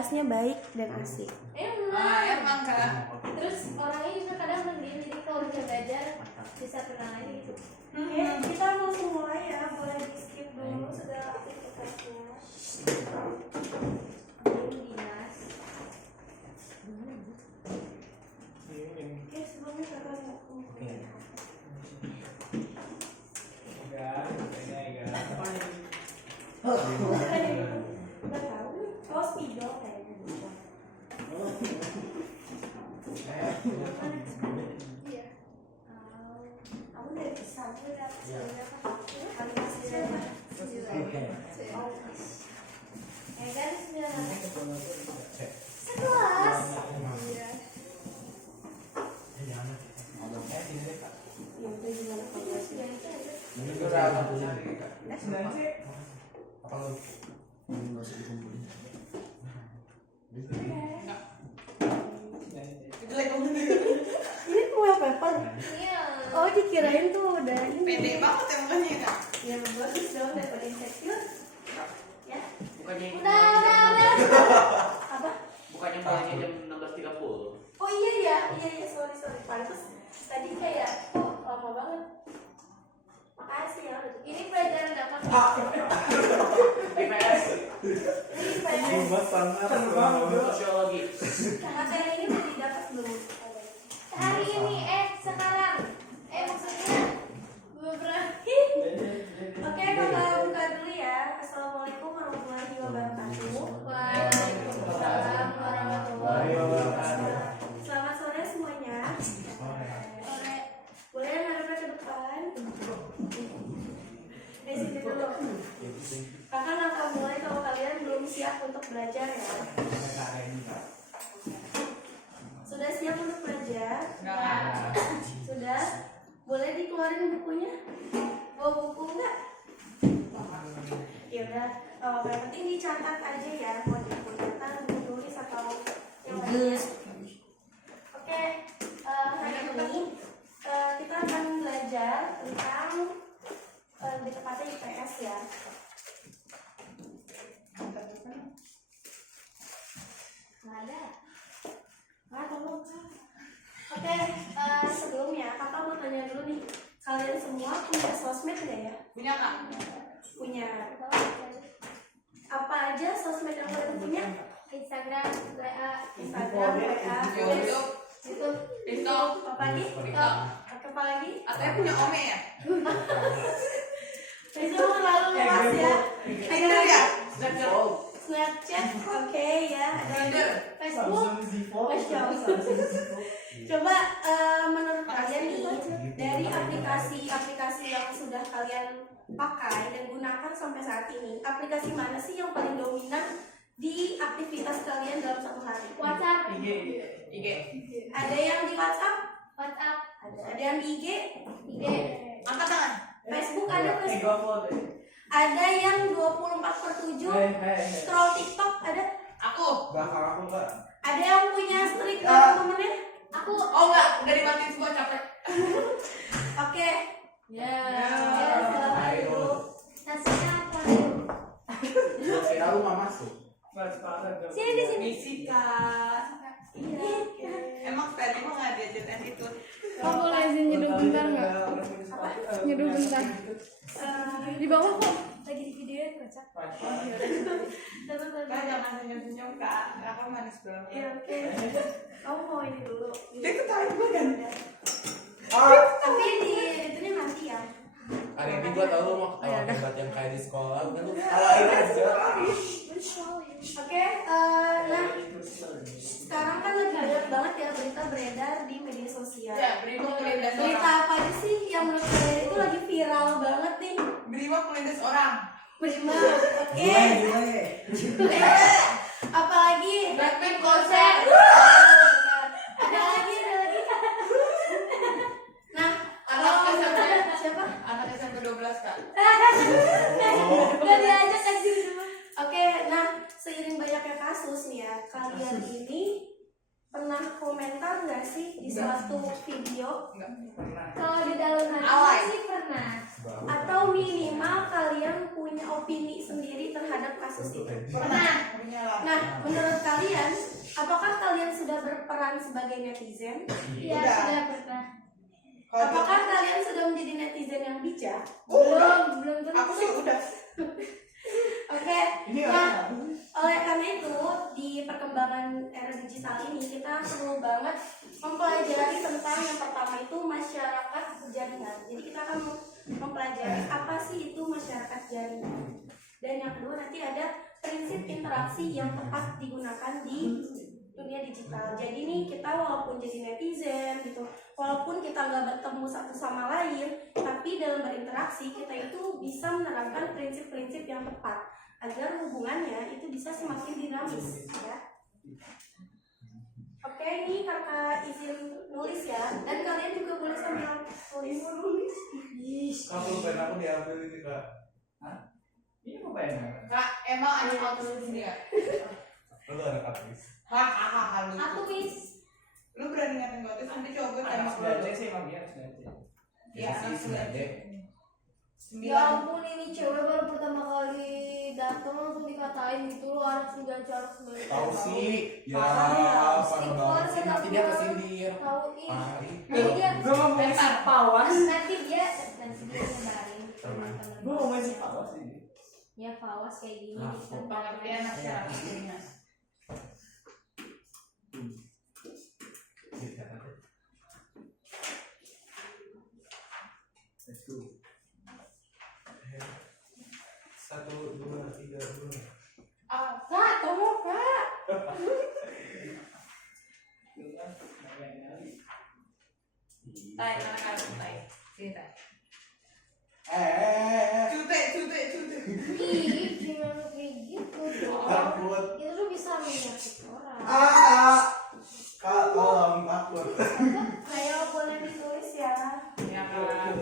bahasnya baik dan asik. Emang kan. Terus orangnya juga kadang pendiam, jadi kalau bisa belajar bisa tenang aja gitu. Kita langsung mulai ya, boleh di skip dulu segala aktivitasnya. Dinas. Sebelumnya kakak mau nggak tahu nih. Oh, spidol kayaknya. Iya. Aku udah bisa. Ya kan 9. Sekelas. Iya. Ini kue paper. Iya. Oh, dikirain tuh udah ini. Pede banget ya mukanya Kak. Ya bagus dong daripada insecure. Ya. Bukannya Udah. Apa? bukannya mulainya jam 16.30. Oh iya, sorry. Pantes tadi kayak lama banget. Makasih ya. Ini pelajaran apa? IPS Ini pengen sosiologi. materi ini udah didapat belum? Hari ini sekarang maksudnya beberapa. Oke, kakak buka dulu ya. Assalamualaikum warahmatullahi wabarakatuh. Waalaikumsalam warahmatullahi wabarakatuh. Selamat sore semuanya. Sore. Boleh ngadepnya ke depan. Di sini dulu. Kakak nggak akan mulai kalau kalian belum siap untuk belajar ya. Sudah siap untuk belajar? Enggak. Sudah? Boleh dikeluarin bukunya? Bawa buku enggak? Ya udah, yang penting dicatat aja ya, mau di buku catatan, buku tulis atau yang lainnya. Oke, hari ini kita akan belajar tentang lebih tepatnya IPS ya. Nggak ada. Oke, sebelumnya kakak mau tanya dulu nih, kalian semua punya sosmed nggak ya? Punya Kak? Punya. Apa aja sosmed yang kalian punya? Instagram, WA, Instagram, WA, YouTube, YouTube, TikTok, apa lagi? TikTok. Apa lagi? Katanya punya Ome ya? Itu terlalu luas ya. Tinder ya? Snapchat, oke ya. Ada Tinder. Facebook. Masya Allah. Coba menurut kalian nih, dari aplikasi-aplikasi yang sudah kalian pakai dan gunakan sampai saat ini, aplikasi mana sih yang paling dominan di aktivitas kalian dalam satu hari? WhatsApp, IG. Ada yang di WhatsApp? Ada yang di IG? IG. Angkat tangan. Facebook ada nggak sih? Ada yang 24/7 scroll TikTok ada? Aku. Ada yang punya streak bareng temennya? Aku. Oh enggak, udah dimatiin semua capek. Oke. Ya. Silakan dulu. Nasinya apa? Sini di sini. Fisika. Iya. Emang tadi mah nggak diajarin itu. Oh, boleh izin nyeduh bentar nggak? Nyeduh bentar. Di bawah kok. Lagi di videoin baca. Kak jangan senyum-senyum Kak. Kakak manis banget. Iya, oke. Kamu mau ini dulu. Dia ketahuan gue kan. Tapi di itunya nanti ya. Hari ini gua tahu lu mau ketawa hebat yang kayak di sekolah, udah lu kalahin aja. Oke, nah sekarang kan lagi banyak banget ya berita beredar di media sosial. Ya, Brimo melindas Berita orang. apa aja sih yang menurut kalian itu lagi viral banget nih? Brimo melindas orang. Prima, oke. Apalagi Blackpink konser. ada lagi. Nah, Anak SMP. siapa? Anak SMP 12 Kak. Gak diajak aja dulu. Oke, nah seiring banyaknya kasus nih ya, kalian ini pernah komentar nggak sih di suatu video Enggak pernah. Kalau di dalam hati Alay. sih pernah. atau minimal kalian punya opini sendiri terhadap kasus itu? Pernah. Punya lah. Nah, menurut kalian apakah kalian sudah berperan sebagai netizen? Iya, Udah. sudah pernah. Apakah kalian sudah menjadi netizen yang bijak? Belum tentu. Aku sih udah. Oke. Ini Nah, oleh karena itu di perkembangan era digital ini kita perlu banget mempelajari tentang yang pertama itu masyarakat jaringan. Jadi kita akan mempelajari apa sih itu masyarakat jaringan. Dan yang kedua nanti ada prinsip interaksi yang tepat digunakan di dunia digital. Jadi nih kita walaupun jadi netizen gitu, walaupun kita nggak bertemu satu sama lain, tapi dalam berinteraksi kita itu bisa menerapkan prinsip-prinsip yang tepat agar hubungannya itu bisa semakin dinamis, ya. Oke, ini kakak izin nulis ya, dan kalian juga boleh sambil nulis. Kamu pengen aku diambil ini kak. Ini mau pengen. Kak, emang ada auto dia. Lu ada kapis. Hahaha lucu. Aku wis. Lu berani ngatain gue terus nanti coba gue Anak tembak sebelah lu. sih emang dia harus belajar. Iya, anak sebelah deh. Ya ampun, ini cewek baru pertama kali datang langsung dikatain gitu loh, anak 9 anak 9. Tahu sih. Ya, Parah, parah banget sih. Nanti dia kesindir. Tahu ih. Pari. Nanti dia Gue mau main si pawas. nanti dia nyebarin ke teman-teman. Gue mau main si pawas ini. Ya Fawas kayak gini Nah, bisa pengertian masyarakat jaringan. Let's go. 1, 2, 3, 2. Kak, tolong kak. Tai, anak-anak tai. Sini tai. Eh. Cute. Ih, gimana kayak gitu dong. Takut. Itu tuh bisa menyakiti orang. Kak, tolong takut. Ayo boleh ditulis ya. Ya kan.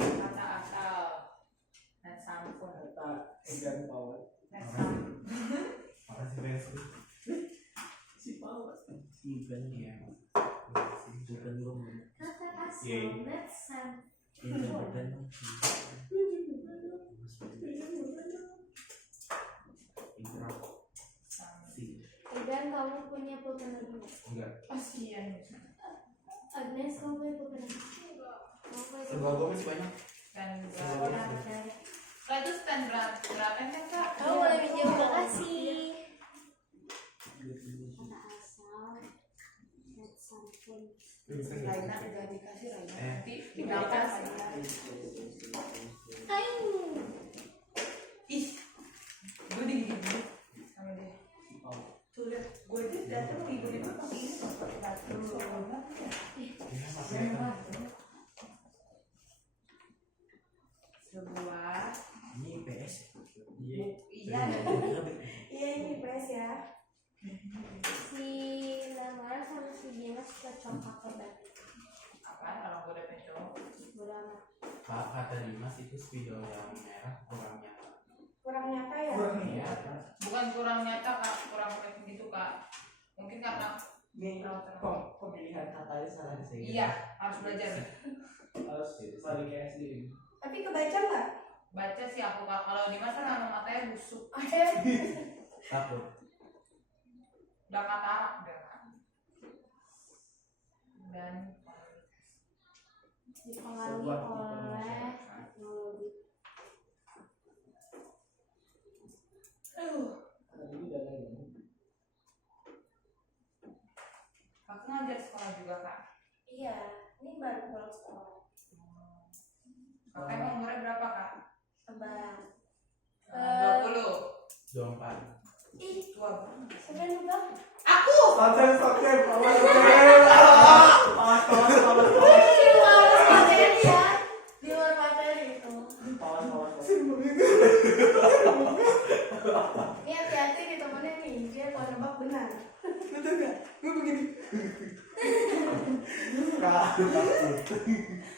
Kata akal. Net sampun. Kata Egan Pawas. Net sampun. Makasih Besi. Si pawas. Bukan ya. Bukan belum. Kata Yeay. asal net san. Bukan. Dan kamu punya pulpen lagi nggak? Enggak. Kasian. Agnes, kamu punya pulpen lagi? Kamu punya Serba gue masih banyak. Dan Serba berapa? gue masih banyak. Kak itu stand berapa kan kak? Kamu boleh minjem, makasih. Kata asal net sampun. Lu bisa nggak? Raina udah dikasih Raina. Eh. Nanti tinggalkan saya. Hai. Ih, gue digigit sama dia. Tuh lihat, gue itu datang ibu-ibu pakai ini pakai batu. Iya, masih banyak. Sebuah, Ini PS. Iya. iya. Iya ini press ya. Si Lamara sama si Gina suka coklat obat. Apa? Kalau gue udah pengen cowok. Bodo amat. Kak, kata Dimas itu video yang merah kurang nyata. Kurang nyata ya. Iya. Bukan kurang nyata kak, kurang penting gitu kak. Mungkin karena Ini pemilihan katanya salah sih. iya harus belajar. Harus saling kayak sendiri. Tapi kebaca nggak? Baca sih aku kak. Kalau Dimas kan nama matanya busuk. Takut. Udah kata udah. Dan Dipengaruhi Sebuah oleh tipe masyarakat. teknologi. Tadi udah lagi. aku ngajar sekolah juga kak. Iya, ini baru pulang sekolah. Kakak emang umurnya berapa kak? Tebak. 20. 24. Ih, Tua banget. siapa yang bilang? Aku. Pawas. Di luar materi ya. Di luar materi itu. Ini hati-hati nih temennya nih, dia kalau nebak benar. Betul gak? Gue begini. Kak, takut.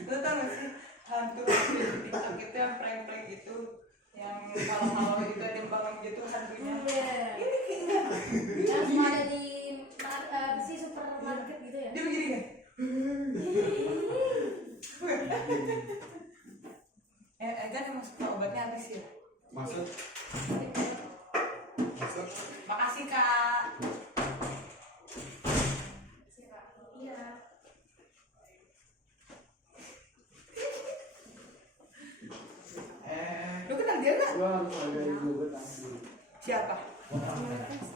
Lo tau gak sih hantu di TikTok itu yang prank-prank gitu, yang kalau gitu ada bangun gitu hantunya. Ini kayak Yang semua ada di si supermarket gitu ya. dia begini kan? Kan emang suka obatnya habis ya. Masuk. Masuk. Makasih kak. Iya. Lu kenal dia nggak? Gua harus ada juga kasih. Siapa?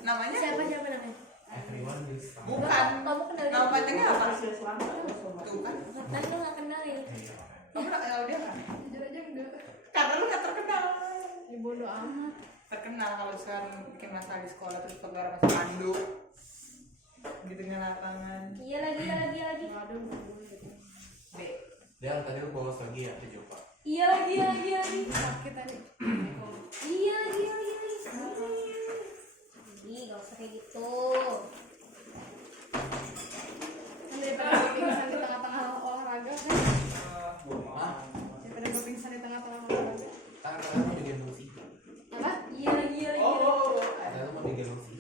Namanya? Siapa namanya? Everyone will start. Bukan. Kamu kenal dia? Nama panjangnya apa? Tuh kan. Kan lu nggak kenal ya? Kamu nggak kenal dia kan? Jujur aja enggak. Karena lu nggak terkenal. Ya bodo amat. Terkenal kalau sekarang bikin masalah di sekolah terus pegar masuk pandu di tengah lapangan. Iya lagi. Waduh, nggak boleh gitu. B. Dia tadi lu bolos lagi ya, dicoba. Iya lagi. Sakit tadi. Iya lagi. Ih, gak usah kayak gitu. Kan daripada gue pingsan di tengah-tengah olahraga kan. Hah? Daripada gue pingsan di tengah-tengah olahraga. Tangan mau digendong sih. Apa? Iya lagi. Ada lu mau digendong sih.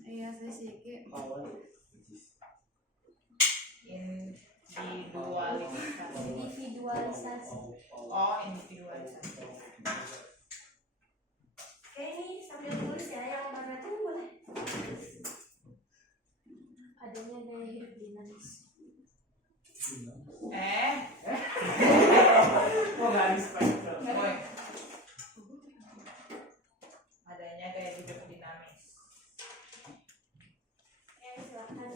Iya sedikit. Individualisasi. Oh, individualisasi. Oke, ini sambil tulis ya, yang warna itu boleh. Adanya gaya hidup dinamis. Kok nggak respect? Woi. Adanya gaya hidup dinamis. Silakan.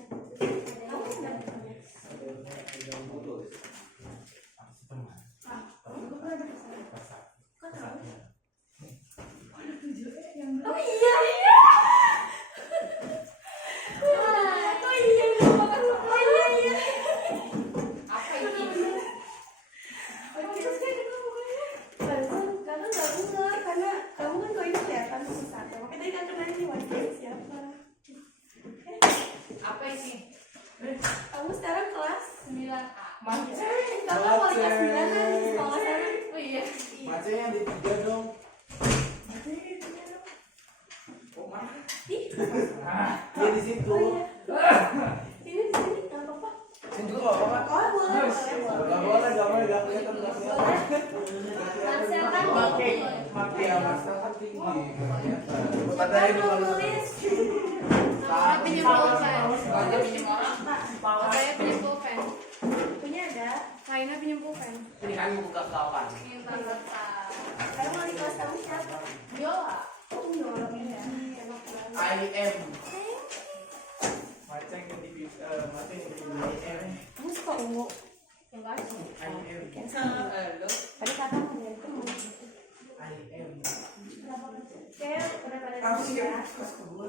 Aku sih teman. Oh iya. Oh iya, lupa. Oh iya. Apa ini? Terus kayak gitu pokoknya. Karena nggak dengar, karena kamu kan kok ini kelihatan satu. Makanya tadi kan nanya nih wakil siapa. Apa ini? Kamu sekarang kelas 9A. kamu mau kelas 9 kan di sekolah sana. Oh iya. Macanya yang di 3 dong. Dia di situ. Sini di sini nggak apa-apa. Ini juga nggak apa-apa. Oh boleh. Nggak boleh, nggak kelihatan. Marcel kan Iya, masa kan tinggi. Nggak Siapa kelihatan. mau nulis? Saya pinjam pulpen. Ada pinjam orang. Saya pinjam pulpen. Punya ada. Kainnya pinjam pulpen. Ini kan buka kapan? minta letak. Sekarang mau di kelas kamu siapa? Yola. Oh nolongin ya. I am. Macam yang Kamu suka ungu? Enggak sih. I am. Lo. Tadi kata mau dari itu. I am. Oke, udah pada Kamu sih ya. kan kelas kedua.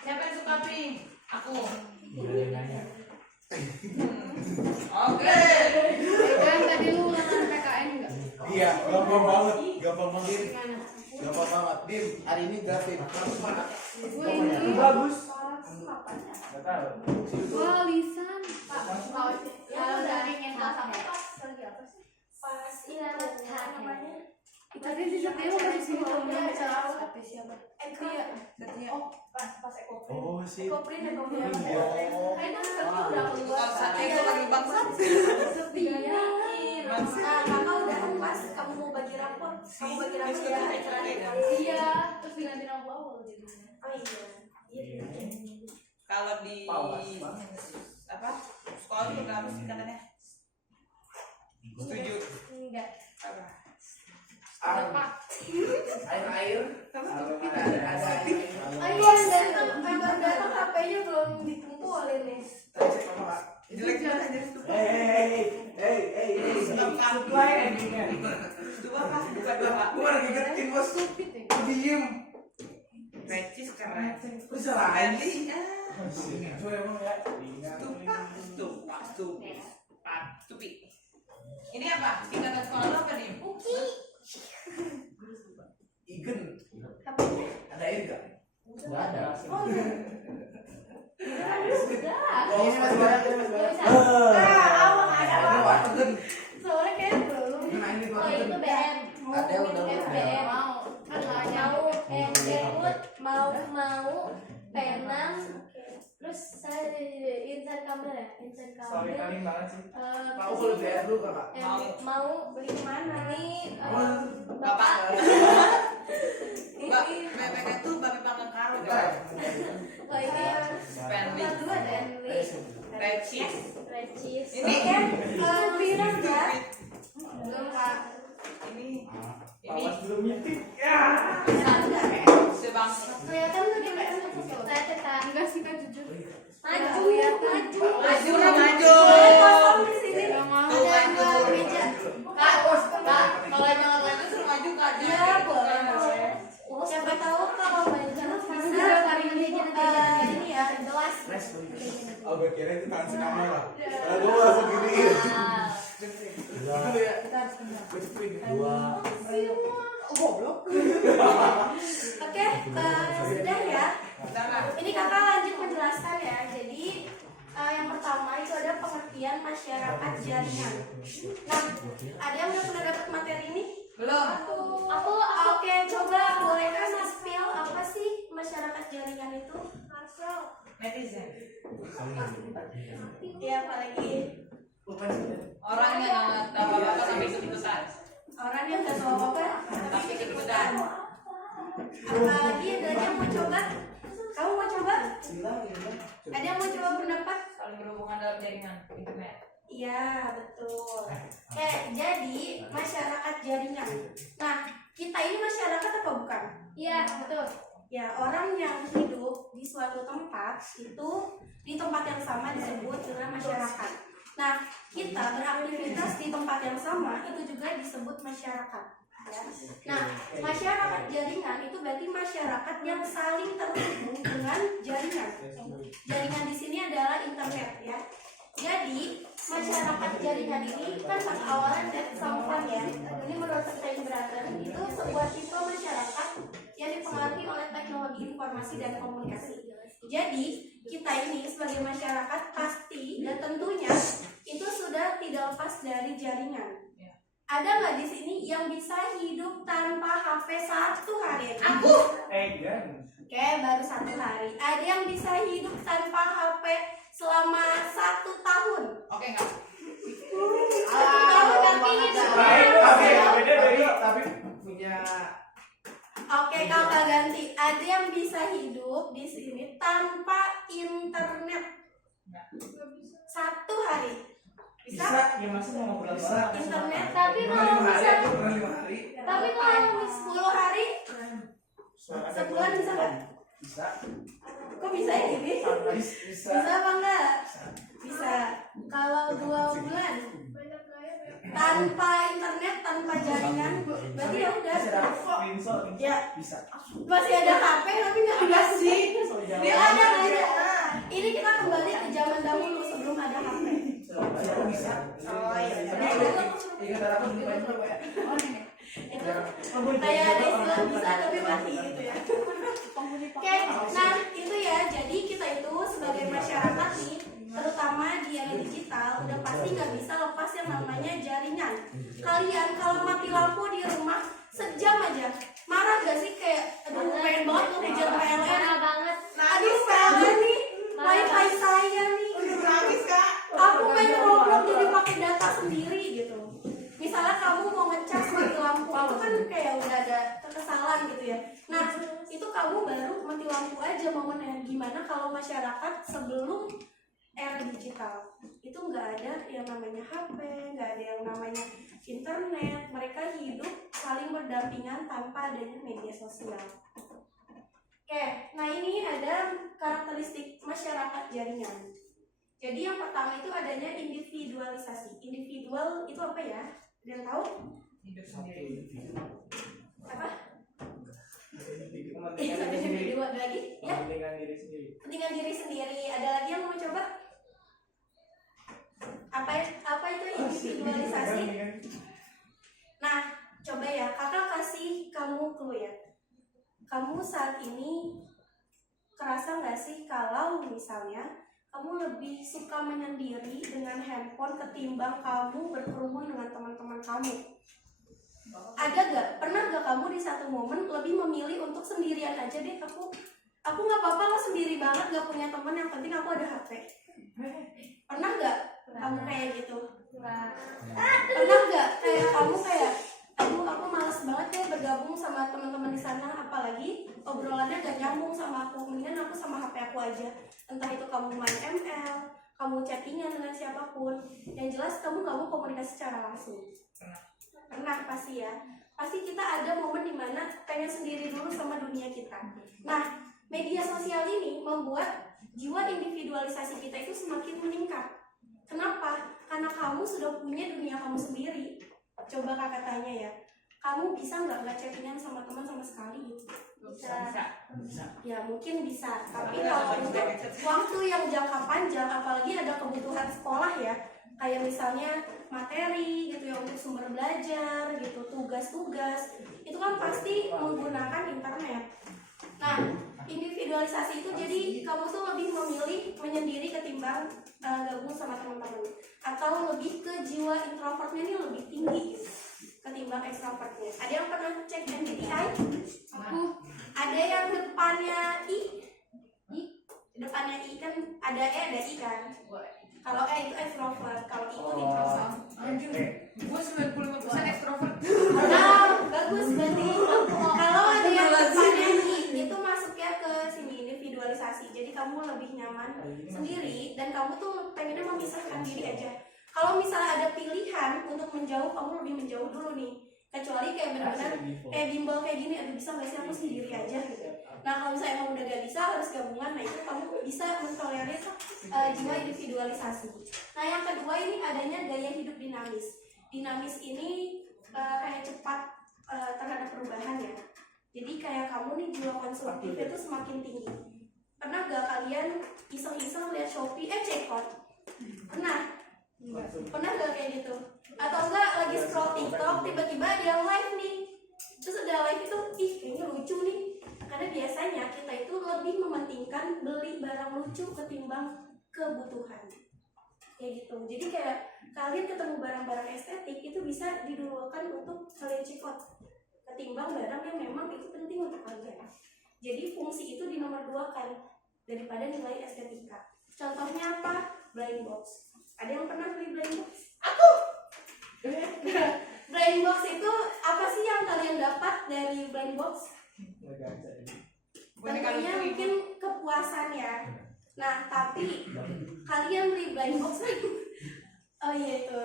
Siapa yang suka pink? Aku. Udah ada yang nanya. Oke. Kan tadi lu ulangan PKN enggak? Iya, gampang banget. Gampang banget. Gimana? Gampang banget. Dim, hari ini Gavin. Kamu mana? Gue ini. bagus. Kapan ya? Nggak tahu. Wah, lisan. Kalau dari mental sampai Lagi apa sih? Pas Iya, namanya? Tadi si Setia mau masuk sini tuh. Iya, Tapi siapa? Setia. Oh, pas ekoprin. Oh, sih. Ekoprin dan Oh. Kayaknya Setia udah keluar. Kalau saat itu lagi bangsat. Setia. Kakak udah pas kamu mau bagi rapor. Kamu bagi rapor ya. Iya, terus diganti nama awal jadinya. Oh iya. Iya. Kalau di Pawas banget. apa? Sekolah juga nggak mesti katanya. Setuju. Enggak. Apa? Air. Ada. Abang datang HP-nya belum dikumpulin nih. Jelek banget jadi stupa. Hey. Supply endingnya. Stupa apa? Bukan bapak. Gua lagi ngetin bos. Diem. Pecis keren. Lu salah aja. Andy. Itu emang ya. Stupi. Ini apa? Tingkatan sekolah lo apa nih? Igen. HP-nya? Ada air enggak? Enggak ada. Oh iya. Oh, ini masih banyak, ini masih banyak. Awang ada Ini apa? warteg. Soalnya kayak belum. Nah, ini Oh, warteg. itu BM. Ada udah. BM. Mau. Kan nanya. Mau penam. Terus saya insan kamar ya, insan Sorry kamar. kali banget sih. Kamu kalau BR dulu kakak. Mau Beli kemana? ini Apa? bapak Mbak, bebek itu babi panggang karo kan? Oh ini Family. Nomor 2 dan Red cheese. red cheese. Ini Bilang ya. Belum Kak. ini Awas belum nyetik. sebangsa. Kelihatan tuh di mana tuh? Tata. Enggak sih Kak, jujur. Maju, maju. Maju. Kosong di sini. Enggak mau. Tuh maju. Meja. Kak, kalau emang aku suruh maju Kak. Iya, boleh. Siapa tahu kalau Mbak bisa hari ini ini ya gelas. Oh, gue kira itu tangan sinama lah. Kalau gue malah begini. Dua. Goblok. Oke, sudah ya. Udah. Ini kakak lanjut menjelaskan ya. Jadi yang pertama itu ada pengertian masyarakat jaringan. Nah, ada yang udah pernah dapat materi ini? Belum. Aku oke, coba bolehkah spill apa sih masyarakat jaringan itu? Netizen. Ya, apalagi Orang yang nggak tahu apa-apa sampai ikut-ikutan. orang yang nggak tahu apa-apa tapi ikut-ikutan. Apalagi ada lagi yang mau coba? Kamu mau coba? Ada yang mau coba pendapat? Saling berhubungan dalam jaringan internet. Iya, betul. Jadi masyarakat jaringan. Nah, kita ini masyarakat apa bukan? Iya, betul. Ya, orang yang hidup di suatu tempat itu di tempat yang sama disebut dengan masyarakat. Nah, kita beraktivitas di tempat yang sama itu juga disebut masyarakat. Ya. Nah, masyarakat jaringan itu berarti masyarakat yang saling terhubung dengan jaringan. Jaringan di sini adalah internet ya. Jadi masyarakat jaringan ini kan awalnya dari Sampan ya. Ini menurut Stein Brother itu sebuah tipe masyarakat yang dipengaruhi oleh teknologi informasi dan komunikasi. Jadi kita ini sebagai masyarakat pasti dan tentunya itu sudah tidak lepas dari jaringan. Ada nggak di sini yang bisa hidup tanpa HP 1 hari? Aku. Oke, baru 1 hari. Ada yang bisa hidup tanpa HP selama 1 tahun? Oke nggak? Tahun tapi Tapi punya Oke, kakak ganti. Ada yang bisa hidup di sini tanpa internet 1 hari? Bisa? ya masih mau ngobrol bisa. Internet? Tapi kalau bisa, Pernah 5 hari. tapi kalau 10 hari? Sebulan bisa nggak? Bisa. Kok bisa ya gini? Bisa. Bisa apa enggak? Bisa. Kalau 2 bulan tanpa internet, tanpa jaringan, berarti ya udah. Ya, Bisa. masih ada HP tapi nggak sih. Dia ada. Ini kita kembali ke zaman dahulu sebelum ada HP. Bisa. Oh iya. Ingat aku di mana ya? Itu kayak ada istilah bisa tapi mati gitu ya. Oke, nah itu ya. Jadi kita itu sebagai masyarakat nih, terutama di era digital, udah pasti nggak bisa lepas yang namanya jaringan. Kalian kalau mati lampu di rumah sejam aja, marah gak sih kayak aduh pengen banget tuh hujan PLN. enak banget. Aduh PLN nih, wifi saya nih. Nangis Kak. Aku main Roblox jadi pakai data sendiri gitu. Misalnya kamu mau ngecas mati lampu, itu kan kayak udah ada kekesalan gitu ya. Nah, itu kamu baru mati lampu aja momennya. Gimana kalau masyarakat sebelum era digital itu nggak ada yang namanya HP, nggak ada yang namanya internet. Mereka hidup saling berdampingan tanpa adanya media sosial. Oke, nah ini ada karakteristik masyarakat jaringan. Jadi yang pertama itu adanya individualisasi. Individual itu apa ya? Ada yang tahu? Hidup sendiri. Apa? Kepentingan diri sendiri. Individual lagi? Ya, Kepentingan diri sendiri. kepentingan diri sendiri. Ada lagi yang mau coba? Apa itu individualisasi? Nah, coba ya, kakak kasih kamu clue ya. Kamu saat ini kerasa nggak sih kalau misalnya kamu lebih suka menyendiri dengan handphone ketimbang kamu berkerumun dengan teman-teman kamu? Ada gak? Pernah gak kamu di satu momen lebih memilih untuk sendirian aja deh? Aku nggak apa-apa lo sendiri banget, gak punya teman, yang penting aku ada HP. Pernah gak kamu kayak gitu? Pernah gak kayak kamu kayak aku males banget deh bergabung sama teman-teman di sana, apalagi obrolannya gak nyambung sama aku. Mendingan aku sama HP aku aja, entah itu kamu main ML, kamu chattingan dengan siapapun, yang jelas kamu gak mau komunikasi secara langsung. Pernah pasti ya, pasti kita ada momen dimana pengen sendiri dulu sama dunia kita. Nah, media sosial ini membuat jiwa individualisasi kita itu semakin meningkat. Kenapa? Karena kamu sudah punya dunia kamu sendiri. Coba kakak tanya ya, kamu bisa nggak chattingan sama teman sama sekali? Bisa. Ya mungkin bisa, tapi kalau untuk waktu yang jangka panjang, apalagi ada kebutuhan sekolah ya, kayak misalnya materi gitu ya, untuk sumber belajar gitu, tugas-tugas, itu kan pasti menggunakan internet. Nah, individualisasi itu jadi kamu tuh lebih memilih menyendiri ketimbang gabung sama teman-teman, atau lebih ke jiwa introvertnya ini lebih tinggi gitu, ketimbang extrovertnya. Ada yang pernah cek MBTI? Aku. Ada yang depannya I? Depannya I kan ada E ada I kan? Kalau E itu extrovert, kalau I itu introvert. Anjir, gue 95% ekstrovert. Nah, bagus berarti. Kalau ada yang depannya I itu masuknya ke sini individualisasi. Jadi kamu lebih nyaman sendiri dan kamu tuh pengennya memisahkan diri aja. Kalau misalnya ada pilihan untuk menjauh, kamu lebih menjauh dulu nih. Kecuali kayak benar-benar kayak bimbel kayak gini, aduh bisa nggak sih aku sendiri aja gitu. Nah kalau misalnya emang udah gak bisa harus gabungan, nah itu kamu bisa mentolerir jiwa individualisasi. Nah yang kedua ini adanya gaya hidup dinamis. Dinamis ini kayak cepat terhadap perubahan ya. Jadi kayak kamu nih jiwa konsumtif itu semakin tinggi. Pernah gak kalian iseng-iseng lihat Shopee, checkout? Pernah gak kayak gitu? Atau enggak lagi scroll TikTok, tiba-tiba ada yang live nih, terus udah live itu, ih kayaknya lucu nih. Karena biasanya kita itu lebih mementingkan beli barang lucu ketimbang kebutuhan, kayak gitu. Jadi kayak kalian ketemu barang-barang estetik itu bisa didulukan untuk kalian check out ketimbang barang yang memang itu penting untuk kalian. Jadi fungsi itu dinomor dua kan daripada nilai estetika. Contohnya apa? Blind box. Ada yang pernah beli blind box? Aku. Blind box itu apa sih yang kalian dapat dari blind box? Tentunya mungkin kepuasan ya. Nah, tapi kalian beli blind box kan? Oh iya itu.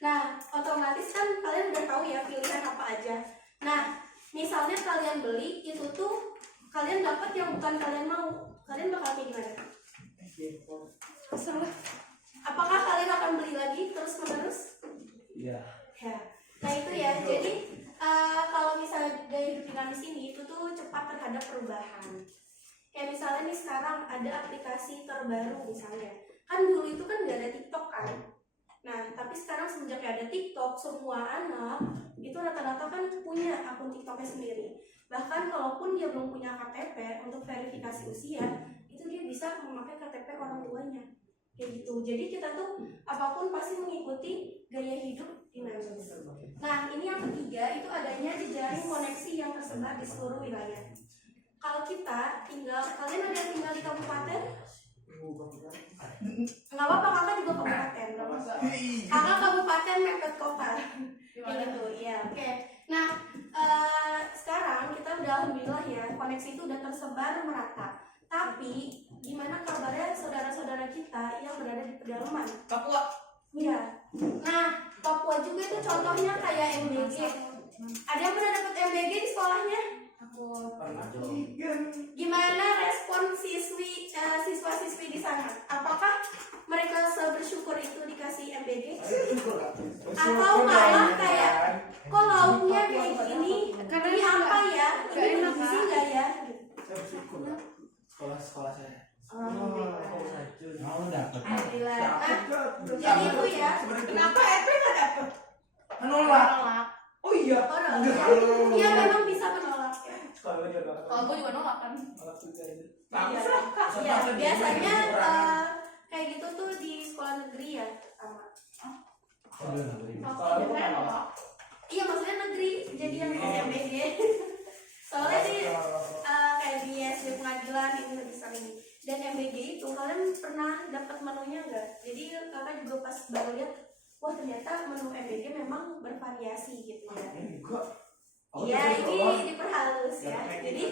Nah, otomatis kan kalian udah tahu ya pilihan apa aja. Nah, misalnya kalian beli itu tuh kalian dapat yang bukan kalian mau, kalian bakal kayak gimana? Salah. Apakah kalian akan beli lagi terus menerus? Iya. Ya. Nah itu ya. Jadi kalau misalnya gaya hidup dinamis ini itu tuh cepat terhadap perubahan. Kayak misalnya nih sekarang ada aplikasi terbaru misalnya. Kan dulu itu kan nggak ada TikTok kan. Nah tapi sekarang semenjak ada TikTok, semua anak itu rata-rata kan punya akun TikToknya sendiri. Bahkan kalaupun dia belum punya KTP untuk verifikasi usia, itu dia bisa memakai KTP orang tuanya. Kayak gitu. Jadi kita tuh apapun pasti mengikuti gaya hidup dinamis. Nah ini yang ketiga itu adanya jejaring koneksi yang tersebar di seluruh wilayah. Kalau kita tinggal, kalian ada yang tinggal di kabupaten? Nggak apa-apa, kakak juga kabupaten. Kakak kabupaten mepet kota. Kayak gitu, ya oke. Nah sekarang kita udah alhamdulillah ya koneksi itu udah tersebar merata. Tapi gimana kabarnya saudara-saudara kita yang berada di pedalaman? Papua. Iya. Nah, Papua juga itu contohnya kayak MBG. Ada yang pernah dapat MBG di sekolahnya? Aku. Gimana respon siswa-siswi di sana? Apakah mereka bersyukur itu dikasih MBG? Atau malah kayak kok lauknya kayak gini? Karena ini apa ya? Ini bergizi nggak ya? Sekolah saya. Mau dapat. Alhamdulillah. Jadi itu ya. Kenapa RP nggak dapet? Menolak. Oh iya. Iya memang bisa menolak ya. Kalau juga. Kalau gue juga nolak kan. Iya, biasanya kayak gitu tuh di sekolah negeri ya sama. Iya maksudnya negeri, jadi yang SMBG. Soalnya sih kayak di SD pengadilan itu lebih sering. Dan MBG itu kalian pernah dapat menunya nggak? Jadi kakak juga pas baru lihat, wah ternyata menu MBG memang bervariasi gitu ya. Oh, Iya, ini diperhalus ya. Jadi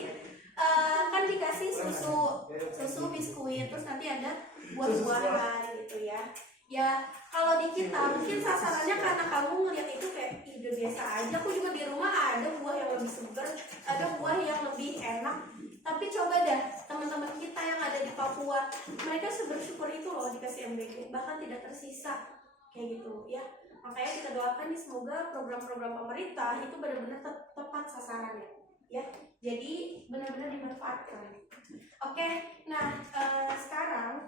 kan dikasih susu biskuit, terus nanti ada buah-buahan gitu ya. Ya kalau di kita mungkin sasarannya karena kamu ngeliat itu kayak ide biasa aja. Aku juga di rumah ada buah yang lebih segar, ada buah yang lebih enak. Tapi coba deh teman-teman kita yang ada di Papua, mereka bersyukur itu loh dikasih MBG, bahkan tidak tersisa kayak gitu ya. Makanya kita doakan nih semoga program-program pemerintah itu benar-benar tepat sasarannya ya. Jadi benar-benar dimanfaatkan. Oke, nah sekarang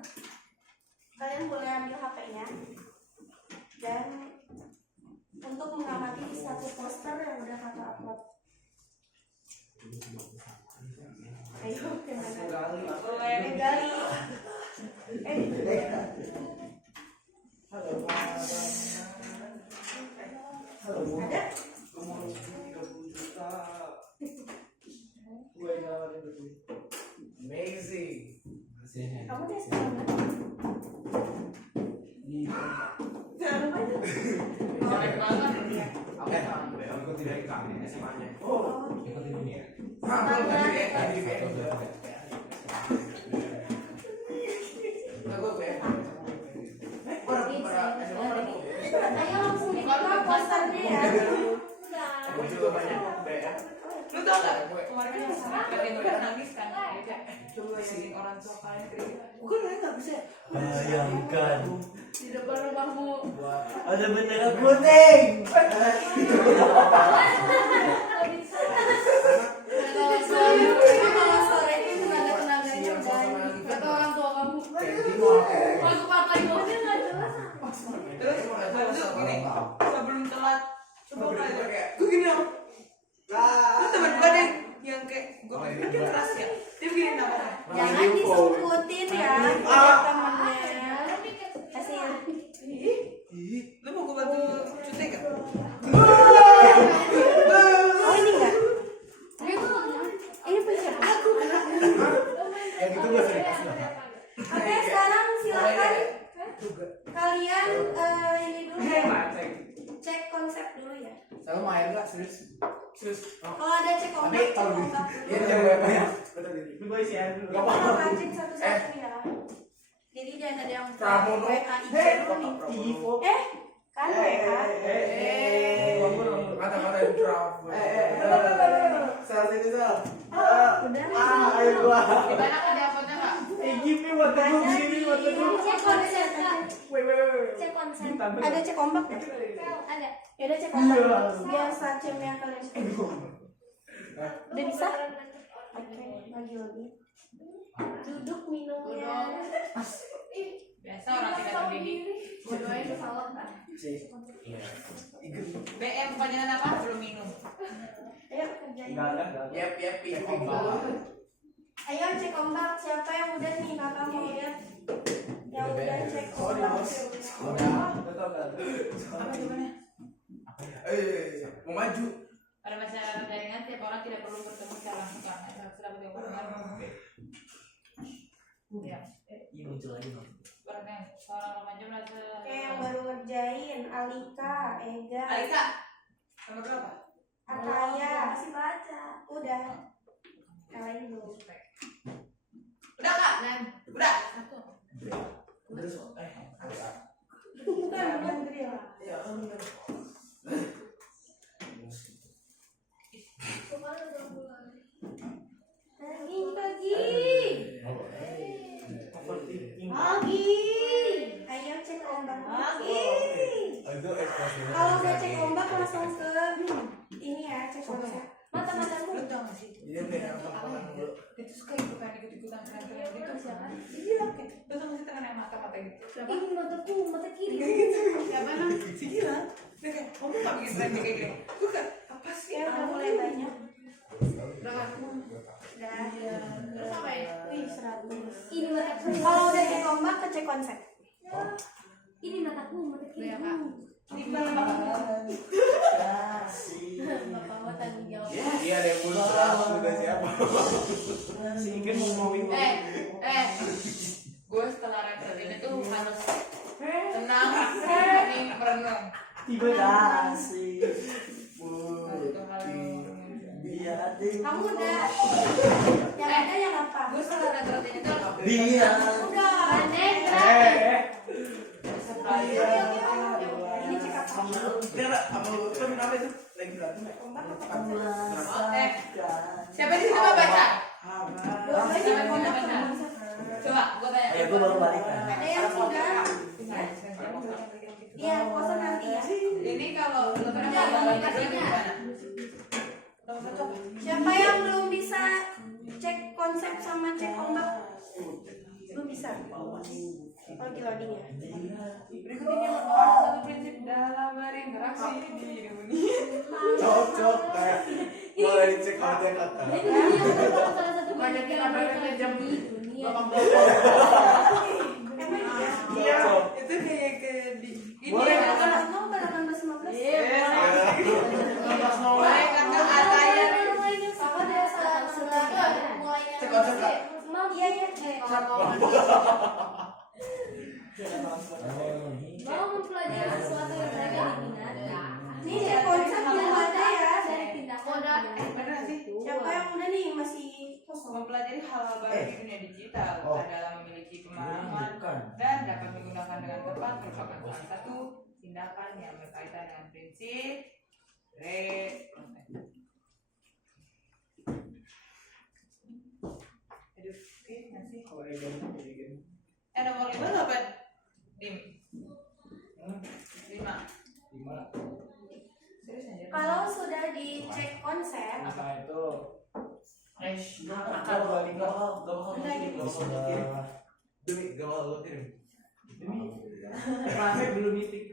kalian boleh ambil HP-nya dan untuk mengamati satu poster yang udah kakak upload. Ayo, kemana? Gali. Ada? Amazing. Kamu udah sekarang? Jangan lupa itu. Jelek banget. Aku tidak ikan SMA-nya. Oh, Ikutin ini ya. Ayo langsung dibuka posternya ya. Aku juga banyak ya. Lu tau gak? Kemarin kan Sarah itu kan nangis kan. Dia kayak coba bayangin orang tua kalian kayak gitu. Bukan kalian gak bisa. Bayangkan Di depan rumahmu. ada bendera kuning. Kalau sore itu tenaga-tenaganya banyak. Kata orang tua kamu. Masuk partai bosnya nggak jelas. Terus gini, sebelum telat coba kalian gue gini dong. Terus temen gue deh yang kayak gue pikir dia keras ya, dia begini namanya. Jangan disumputin ya temennya. Kasih. Lu mau gue bantu cuti gak? Oh ini enggak? Ini punya siapa? Yang itu gue sering kasih. Oke, sekarang silakan kalian ini dulu ya. Cek konsep dulu ya. Saya main nggak serius? Kalau ada cek ombak, cek ombak dulu. Iya jangan gue banyak. Ini gue isian dulu. Gak Kita apa-apa. pancing satu-satu ya. Jadi jangan ada yang Pramono. WA IG dulu nih. Kan WA. Kata-kata drop. Sel sini sel. Udah. Ayo gua. Gimana kan dapetnya gak? Give me what to do, give me what to do. Cek konsep. Wait. Cek konsep. Ada cek ombak ya? Ada. Ya udah cek ombak dulu. Biar sacemnya kalian suka. Udah bisa? Oke, lagi. Duduk minumnya. Biasa orang tidak terdidik. Bodohnya itu salah kan? BM perjalanan apa? Belum minum. Ayo kerjain. Yep, Ayo cek ombak. Siapa yang udah nih? Kakak mau lihat. Yang udah cek ombak. Mau maju. Pada masyarakat jaringan, tiap orang tidak perlu bertemu secara langsung karena sudah bertemu dengan ya. Ini muncul lagi dong. Karena seorang remaja merasa. Oke, yang baru ngerjain Alika, Ega, Alisa, nomor berapa? Ataya. Masih baca. Udah. Kalian belum. Udah kak? Udah. Terus Bukan, bukan drill. Pagi. Ayo cek ombak pagi. Kalau mau cek ombak langsung ke ini ya, cek ombak. Mata-matamu. Lu tau gak sih? Iya deh, apa-apa dulu. Dia tuh suka ikut-ikutan tren-tren gitu siapa? Dia gila kayak. Lu tau gak sih tangan yang mata-mata gitu? Ini mataku, mata kiri. Siapa nang? Si gila. Dia kayak, kamu gak bikin tren kayak gini. Gue kayak, apa sih? Ya udah mulai banyak. Udah. Terus apa ya? Wih, 100. Ini mataku. Kalau udah cek ombak ke cek konsep. Ini mataku, mata kiri. Ini banget. Bapak mau tanggung jawab. Iya ada yang muncul juga siapa? Si Iken mau ngomongin. Gue setelah record ini tuh harus tenang, hening, merenung. Tiba kasih. Kamu udah. Yang ada yang apa? Gue salah rata-rata itu Dia. Udah. Eh. Ini cek apa? siapa di sini mau baca? Dua-duanya kontak teman. Coba gue tanya. Ya gue baru balik kan. Ada yang sudah. Iya, puasa nanti ya. Ini kalau lu pernah Ada mau balik balik kasihnya. gimana? Siapa yang belum bisa cek konsep sama cek ombak? Belum bisa. Lagi loading ya. Berikut ini merupakan satu prinsip dalam berinteraksi di dunia. Cocok kayak boleh dicek aja kata. Ini yang merupakan salah satu Banyak prinsip yang dalam namanya jam berinteraksi di dunia. Emang iya? Iya, itu kayak ke di ini Boleh. ya kan? Kamu ke 18-15? Iya, Mulai karena Ataya apa dia salah mulainya Cek konsep, Kak. Iya, iya. mau mempelajari sesuatu yang mereka diminati. Ini cek konsep belum ada ya. Dari tindakan bener sih. Siapa yang udah nih masih kosong? Mempelajari hal-hal baru di dunia digital adalah memiliki pemahaman dan dapat menggunakan dengan tepat merupakan salah satu tindakan yang berkaitan dengan prinsip aduh, ngasih. Nomor 5 apa? Dim. 5. Serius aja. Kalau sudah dicek konsep, Apa itu? Akar balik Demi gak mau lu kirim. Masih belum meeting.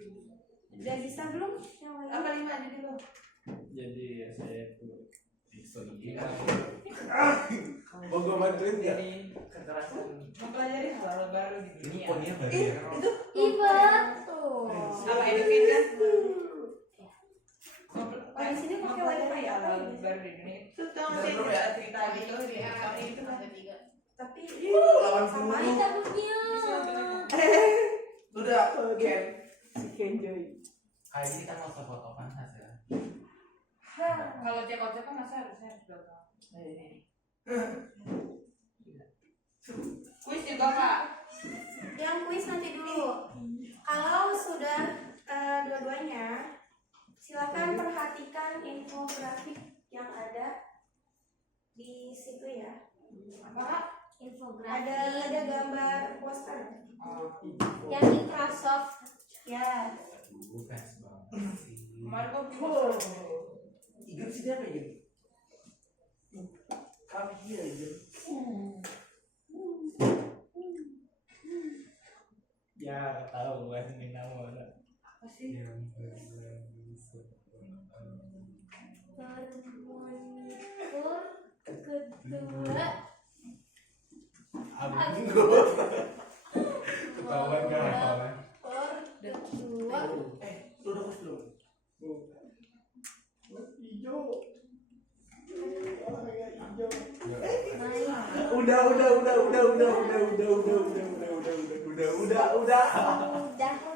udah bisa belum? Yang lain? Apa 5 jadi lo? Jadi saya itu Oh gue bantuin ya. ini kekerasan. Mempelajari hal-hal baru di Ini dunia. ponnya baru ya. Iba tuh. Apa education? Oh, di sini pakai wifi ya? hal baru di dunia. Itu tau nggak sih cerita gitu di kami itu kan. Tapi lawan sama semua. Kita punya. Udah Ken. Si Kenjoy. Kayak ini kita mau foto kan hasilnya. Kalau cek konsep kan masa harusnya sudah tahu. Kuis juga kak. yang kuis nanti dulu. Kalau sudah dua-duanya, silakan perhatikan infografik yang ada di situ ya. Apa? Infografis. Ada gambar poster. Yang Microsoft. Ya. Gue fans banget sih. Kemarin kok bingung. Igap sih dia apa ya? Kami here aja. Ya tahu gue ini nama ada. Apa sih? Bermonitor kedua. Abang gue ketahuan gak hafalnya. Kedua. Lu udah kus belum? Hijau. Udah. Jangan kok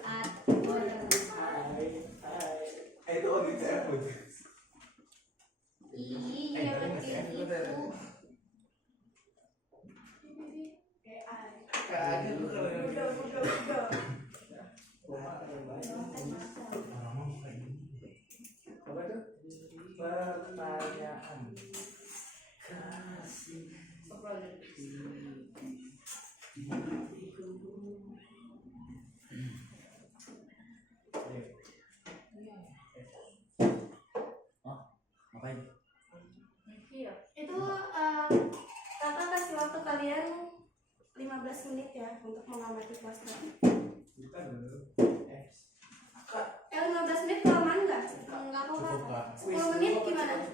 atur. Itu audit saya pun. Iya betul itu. Kaget lu kalau Udah. apa tuh? Pertanyaan kasih. Ngapain? Itu kakak kasih waktu kalian 15 menit ya untuk mengamati poster. Bukan dulu. 15 menit kelamaan nggak? Enggak kok Cukup Kak. kak. 10 menit gimana? 15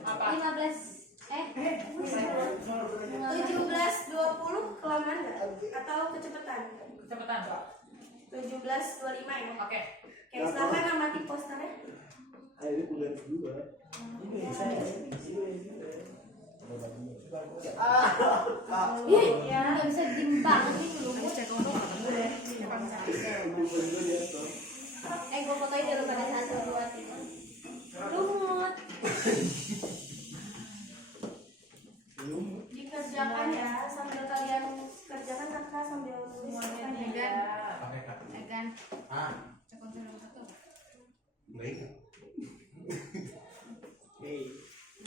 17.20 kelamaan nggak? Atau kecepatan? Kecepatan pak. 17.25 ya? Oke. Oke, silakan amati posternya. Ini bulan kedua. Ini saya. Ih, nggak bisa diem banget nih lu. Bulan kedua jatuh. Gue fotoin dulu pada 1, 2, 3. Lumut. Dikerjakan ya, sambil kalian kerjakan kakak sambil nulis pertanyaan. Oke kak. Egan, Ah, cekon nomor 1. baik.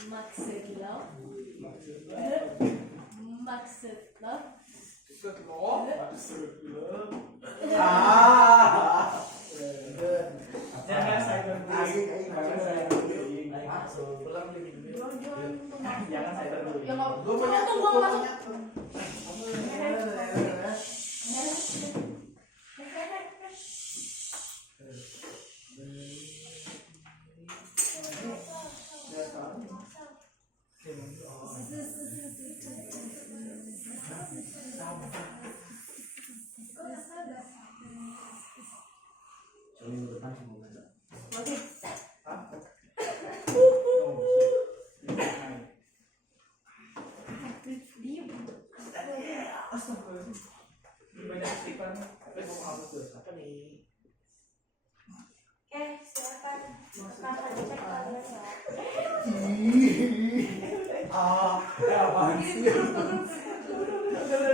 Maksud lo? Maksud lo? Jangan cyberbullying. Jangan cyberbullying. Ya nggak. Gue punya Tunggu gua masuk. Banyak stiker. Tapi mau hapus dulu. Apa nih? Silakan kakak cek kalian ya. Apaan sih?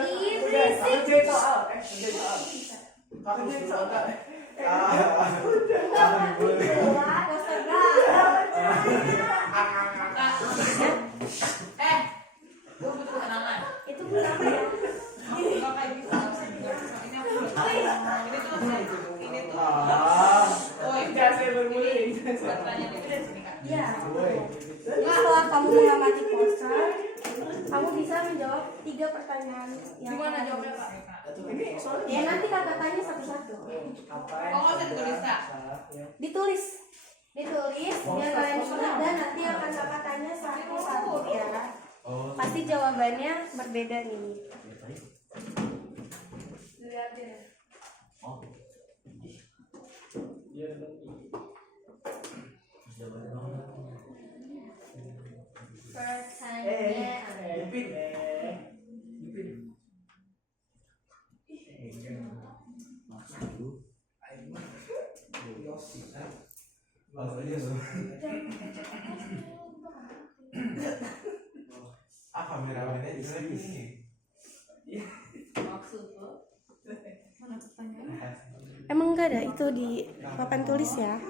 Ih, berisik. Gue butuh ketenangan. Itu berapa ya? Enggak kayak gitu. Ini aku ini tuh ini tuh. Oh, Jangan cyberbullying. pertanyaan itu dari sini kan. Iya. Setelah kamu mengamati poster, kamu bisa menjawab 3 pertanyaan yang Gimana jawabnya, Kak? Ya nanti kakak tanya satu-satu. Oh, nggak usah ditulis, Kak. Ditulis biar kalian ingat dan nanti akan kakak tanya satu-satu ya. Oh, Pasti jawabannya berbeda nih. Lihatin ya. Pertanyaan. kameramennya jelek nih. Maksud lo? Mana pertanyaan? Emang enggak ada itu di papan tulis ya?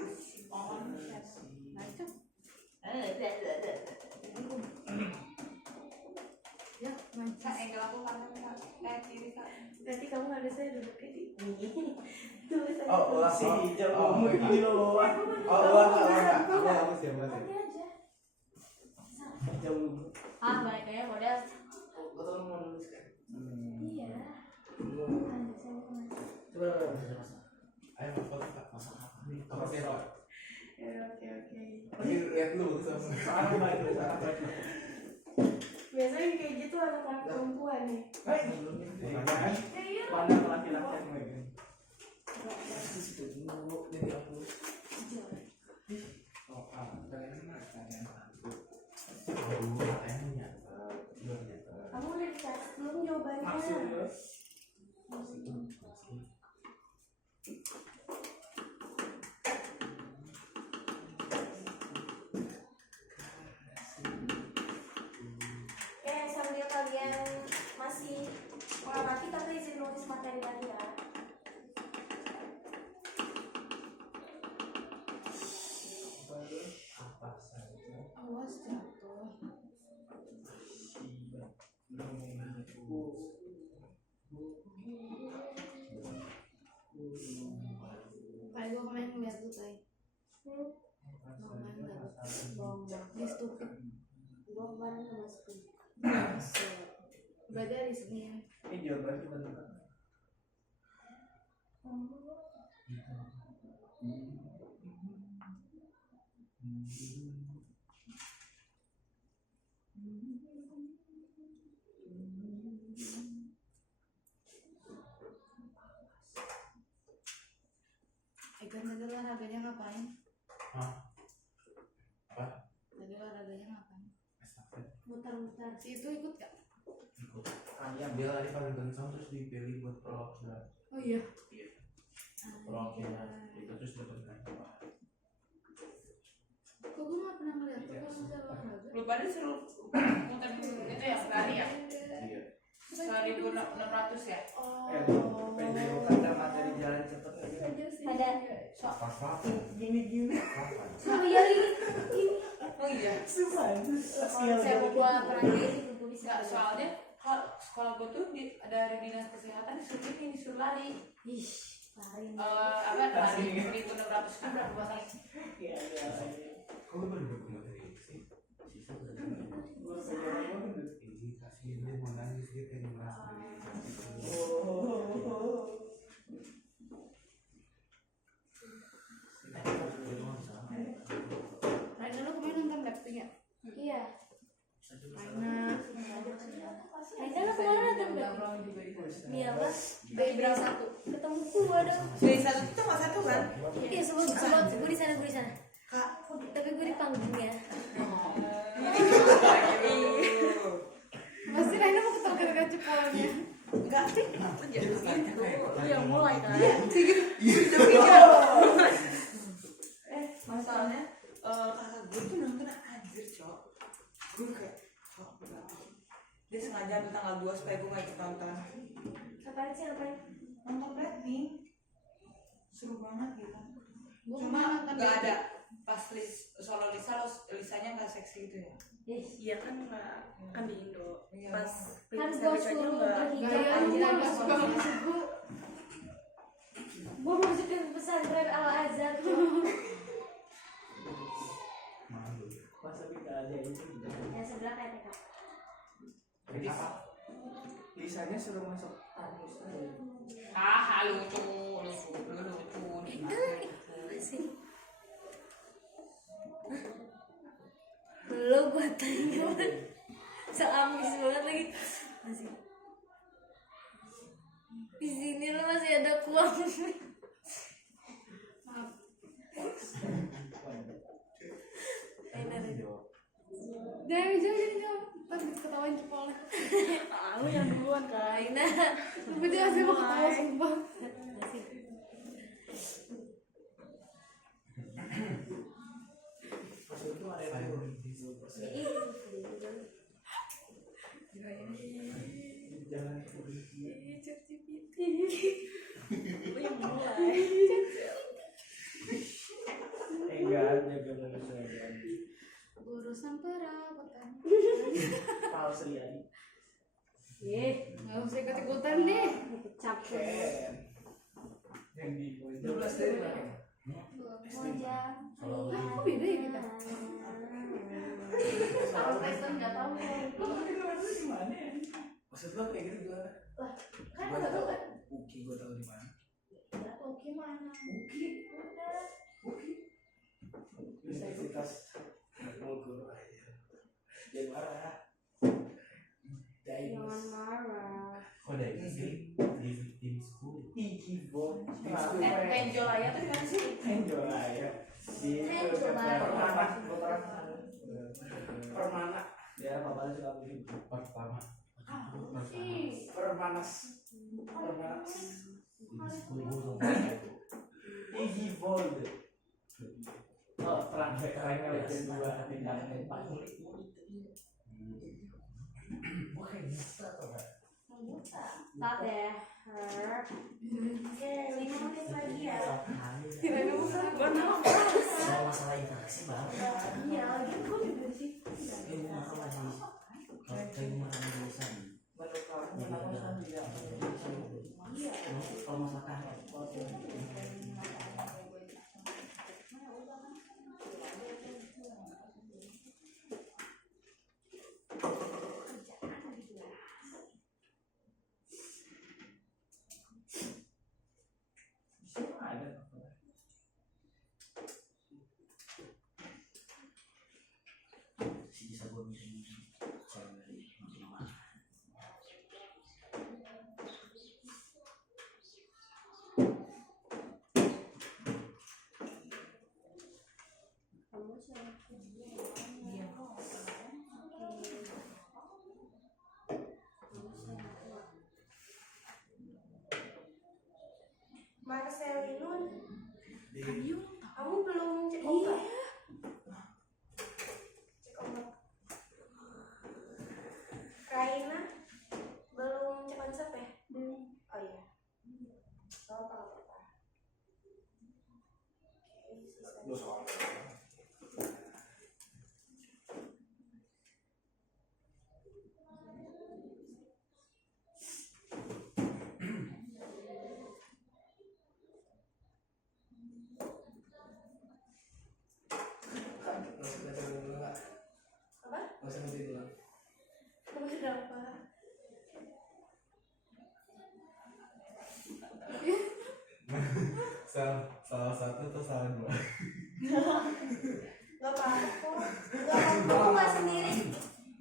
Ya, Kak, enggak aku kanan kiri Kak. Berarti kamu harusnya duduknya di ini. Tulis aja. Oh, ulang. Si jagomu gini loh. Oh, ulang. Aku siap berarti. Jauh. Ah, baik ya model. Betul mau nulis kan? Iya. Coba. Ayo foto Kak. Apa sih, Pak? Oke. Lagi lihat dulu sama. Soalnya baik tulis apa? Biasanya kayak gitu anak-anak perempuan nih. Mana laki-laki yang baik? Jadi aku. Oh, Kamu udah dikasih belum jawabannya? maksudnya Oke, sambil kalian masih mengamati, tapi izin nulis materi lagi ya. apa saja awas jatuh. Kayak gue kemarin ngeliat tuh kayak dia stupid. Belum bareng sama Steve. Berarti di sini ya. ini jawaban kita tuh. Egan tadi olahraganya ngapain? Hah? Apa? Tadi olahraganya ngapain? Estafet. Muter-muter. Si itu ikut gak? Ikut. Dia lari paling kencang terus dipilih buat pro. Oh iya. Perwakilan itu terus dapat Kok gue gak pernah ngeliat tuh kalau misalnya olahraga? Lu pada suruh muter itu ya sekali ya? Iya. 1.600 ya? Video kata materi jalan cepet lagi. Ada Pas Gini. sama ya ini. Oh iya. Susah. Saya mau buat pernah gue bisa. Enggak, soalnya kalau sekolah gue tuh dari dinas kesehatan disuruh lari. Ih, lari. Lari 1.600 itu berapa kali? Iya. Kau bener dari sih. Sisa ini kasih dia mau nangis dia kayak merasa. Raina lu kemarin nonton Blackpink ya? Iya. Raina. Raina lu kemarin nonton berapa? Iya apa? Baby 1. Ketemu gua dong. Dari satu itu sama satu kan? Iya semua gue di sana. Kak, tapi gue di panggung ya. Pasti Raina mau ketemu gara-gara cepolnya. Enggak sih. Lu yang mulai kan? Masalahnya kakak gue tuh nonton anjir, Cok. Gue kayak, Cok, dia sengaja ambil tanggal 2 supaya gue gak ikut nonton. Apaan sih ngapain? Nonton Blackpink seru banget gitu. Gue Cuma kemarin nonton gak Baby. ada pas solo Lisanya gak seksi gitu ya. Iya kan kan di Indo. Iya. Pas Kan Prince gue Habit aja suruh enggak. berhijab Gaya lu aja. gak suka maksud gue. Gue masukin pesantren Al Azhar. Malu. Masa kita aja itu. Yang sebelah kayak TK. Jadi Lisanya suruh masuk tanus aja. Lucu. Masih. Lo gue tanya seamis banget lagi. Masih. Di sini lo masih ada kuah. Jangan jauh. Tapi ketahuan cepolnya. Lu yang duluan kan. Aina. Tapi dia masih mau ketawa sumpah. Masih. Masuk itu ada yang jalan Lu yang mulai. enggak jaga manusia. Urusan perawatan. Tahu selian. Gak usah ikut-ikutan deh. Capek. Yang di 12 dari mana? Wajah. Kok beda ya kita? Kalau Tyson gak tahu. Maksud lo kayak gitu gimana? Kan gak tahu kan? Uki gue tahu di mana. Gak tahu gimana. Universitas Bogor aja. Jangan marah. Jangan marah. Kok dari sih di tim school. Iki bom. Penjolaya tuh gimana sih? Enjoy ya. Di Permana. Ya, bapaknya suka begitu. Pertama. Permanas. Di school gue itu. Iggy Bold. Oh, kerennya legend 2 tindakan Pak. Oke, bisa tuh, Pak. Stop ya. 5 menit lagi ya. Kirain lu Gua mau. Saya masalah interaksi bang. Iya, lagi gue juga di situ. Ibu makan lagi. Kalau kayak makan di sana. Menurut kamu kenapa kamu tidak Kalau masakan. Si bisa gue miring. Saya dari mana? Marcelino salah satu atau salah dua? Gak apa-apa kok. Gak apa-apa, aku nggak sendiri.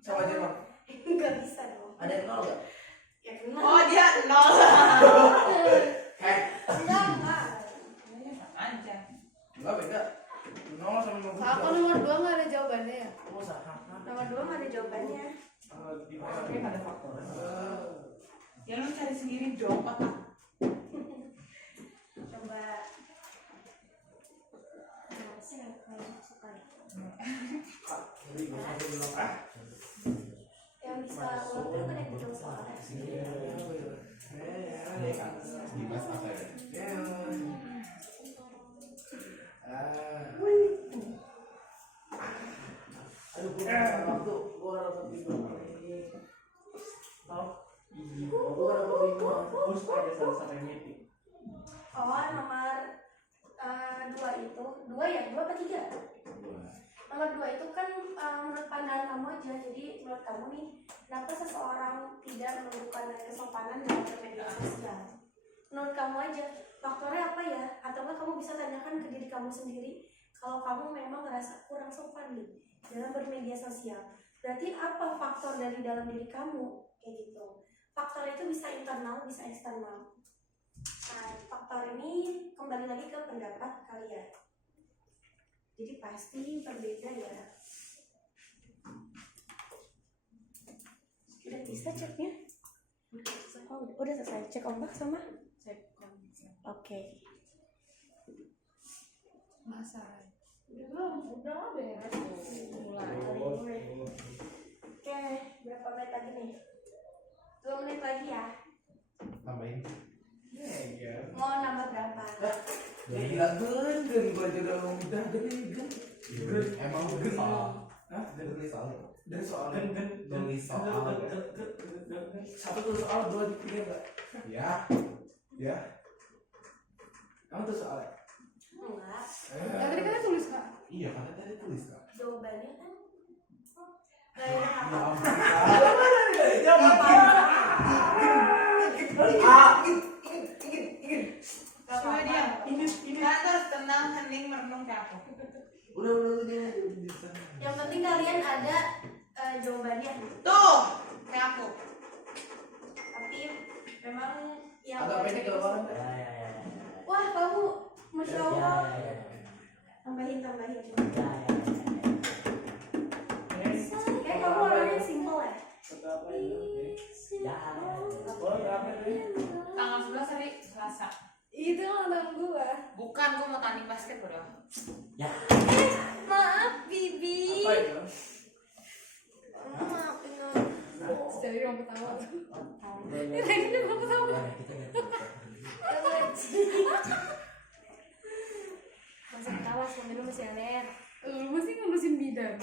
Sama aja bang. Gak bisa dong. Ada yang nol nggak? Ya kenal. Oh dia 0. Enggak. Aja. Enggak beda. 0 sama 50. Aku nomor 2 nggak ada jawabannya ya? Oh salah. Nomor 2 nggak ada jawabannya. Di mana ada faktor. Ya lu cari sendiri dong otak. Coba. Nah, saya nggak suka. Yang bisa ulang itu kan yang betul soalnya. Dimas apa ya? Aduh, waktu gua dapat bingung. Gua dapat bingung. Terus ada salah meeting. Oh, nomor 2 itu 2 ya? 2 apa 3? Nomor 2 itu kan menurut pandangan kamu aja. Jadi menurut kamu nih, kenapa seseorang tidak menunjukkan dari kesopanan dalam bermedia sosial? Menurut kamu aja, faktornya apa ya? Atau enggak kamu bisa tanyakan ke diri kamu sendiri kalau kamu memang ngerasa kurang sopan nih dalam bermedia sosial. Berarti apa faktor dari dalam diri kamu? Kayak gitu. Faktor itu bisa internal, bisa eksternal. Nah, faktor ini kembali lagi ke pendapat kalian. Jadi pasti berbeda ya. Udah bisa ceknya? Oh, udah selesai. Cek ombak sama? Cek. Oke. Masa. Udah beres. Mulai. Oke, berapa menit lagi nih? 2 menit lagi ya. Tambahin. Mau nambah berapa? Gila gendeng gua juga udah gendeng. Emang gendeng soal. Hah? Gendeng soal. Dan soal Tulis soal. satu tuh soal dua dipikir nggak? Ya. Ya. Kamu tuh soalnya. Enggak. Ya tadi kan tulis Kak. Iya, karena tadi tulis kan. Jawabannya kan gak ada Ya Coba dia. Kalian harus tenang, hening, merenung kayak aku. Udah dia. Yang penting kalian ada jawabannya. Tuh, kayak aku. Tapi memang yang Agak pendek kalau orang. wah kamu masya Allah. Tambahin kayak kamu orangnya simple ya. Tanggal 11 hari Selasa. Itu nonton gua. Bukan, gua mau tanding basket bro. Maaf Bibi. Apa itu? Maaf ini. Jadi kamu ketawa. Ini lagi juga ketawa. Masih ketawa sambil masih aneh. Lu mesti ngurusin bidan.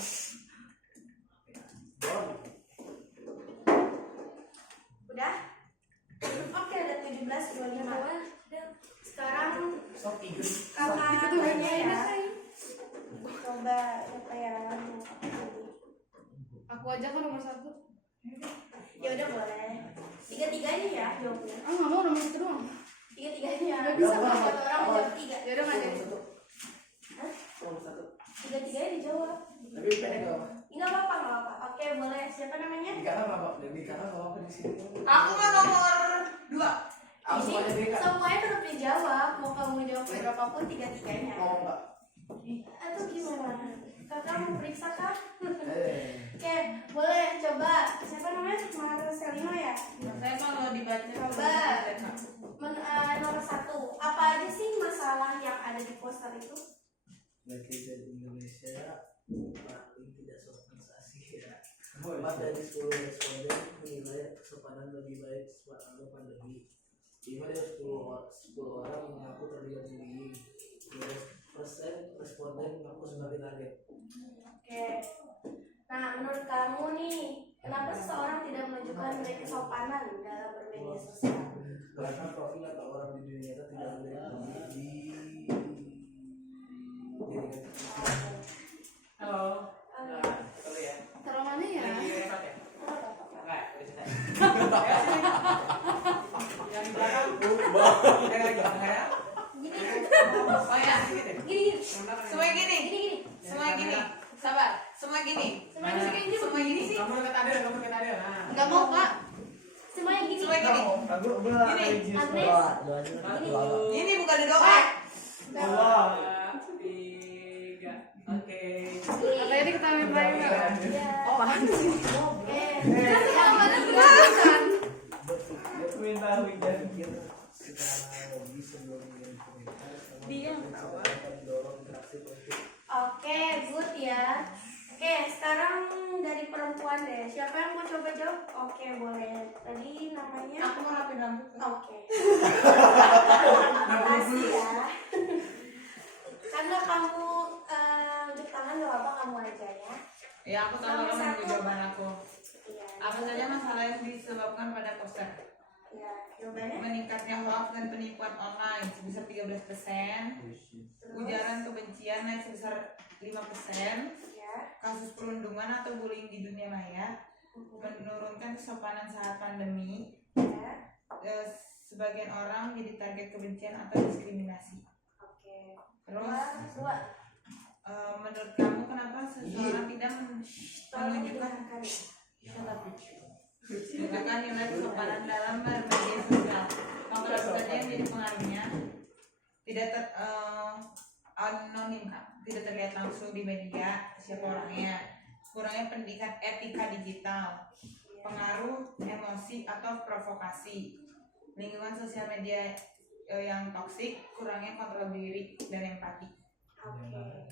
Udah? Oke, ada 17:25. Sekarang kakaknya ya. Coba siapa yang Aku aja kan nomor 1. ya udah boleh. 3-3-nya ya jawabnya. Ah nggak mau nomor 1 doang. 3-3-nya. Nggak bisa, Satu Kak. orang jawab 3. Ya udah nggak ada. Hah? Nomor 1. 3-3-nya dijawab. Tapi pendek nggak apa? Nggak apa-apa. Oke, boleh. Siapa namanya? Dikata nggak apa? Dikata nggak apa di sini. Aku mah nomor 2. Aku semuanya Ini dikata. semuanya tetap dijawab. Mau kamu jawab berapapun 3-3-nya. Ngomong nggak? Atau gimana? Kakak mau periksa kah? Eh. Oke, boleh coba. Siapa namanya? Marcelino ya? Saya kalau dibaca Coba. Nomor 1. Apa aja sih masalah yang ada di poster itu? Netizen Indonesia paling tidak sopan se-Asia. 4 dari 10 responden menilai kesopanan lebih baik selama pandemi. 5 dari 10 orang mengaku terlihat tinggi. 10% responden mengaku sebagai target. Oke. Nah, menurut kamu nih, kenapa seseorang tidak menunjukkan dari kesopanan dalam bermedia sosial? Karena profil atau orang di dunia nyata tidak lebih di Halo. Oke. Halo ya. Taruh mana ya? Lagi record ya? Nggak apa-apa. Enggak, udah selesai. Yang di belakang. Yang lagi tengah ya? Gini, Nggak mau kak. Semuanya gini. Semuanya gini. Gini. Ini bukan doa. Dua, tiga. Oke. Katanya diketawain lagi nggak? Apaan sih? Minta hujan. Dia Oke, good ya. Oke, sekarang dari perempuan deh. Siapa yang mau coba jawab? Oke, boleh. Tadi namanya. Aku mau rapin rambut. Oke. Makasih ya. Karena kamu unjuk tangan gak apa-apa, kamu aja ya. Ya, aku tahu Nomor kamu satu. menunggu jawaban aku. Iya. Apa saja masalah yang disebabkan pada poster? Iya, jawabannya. Meningkatnya hoax dan penipuan online sebesar 13%, ujaran kebencian naik sebesar 5%, Ya. kasus perundungan atau bullying di dunia maya, menurunkan kesopanan saat pandemi, Ya. sebagian orang jadi target kebencian atau diskriminasi. Oke. Terus, Dua. menurut kamu kenapa seseorang tidak menunjukkan menunjukkan nilai kesopanan dalam bermedia sosial? Faktor apa saja yang jadi pengaruhnya? Tidak anonim, tidak terlihat langsung di media siapa orangnya, kurangnya pendidikan etika digital, pengaruh emosi atau provokasi, lingkungan sosial media yang toksik, kurangnya kontrol diri dan empati. Oke.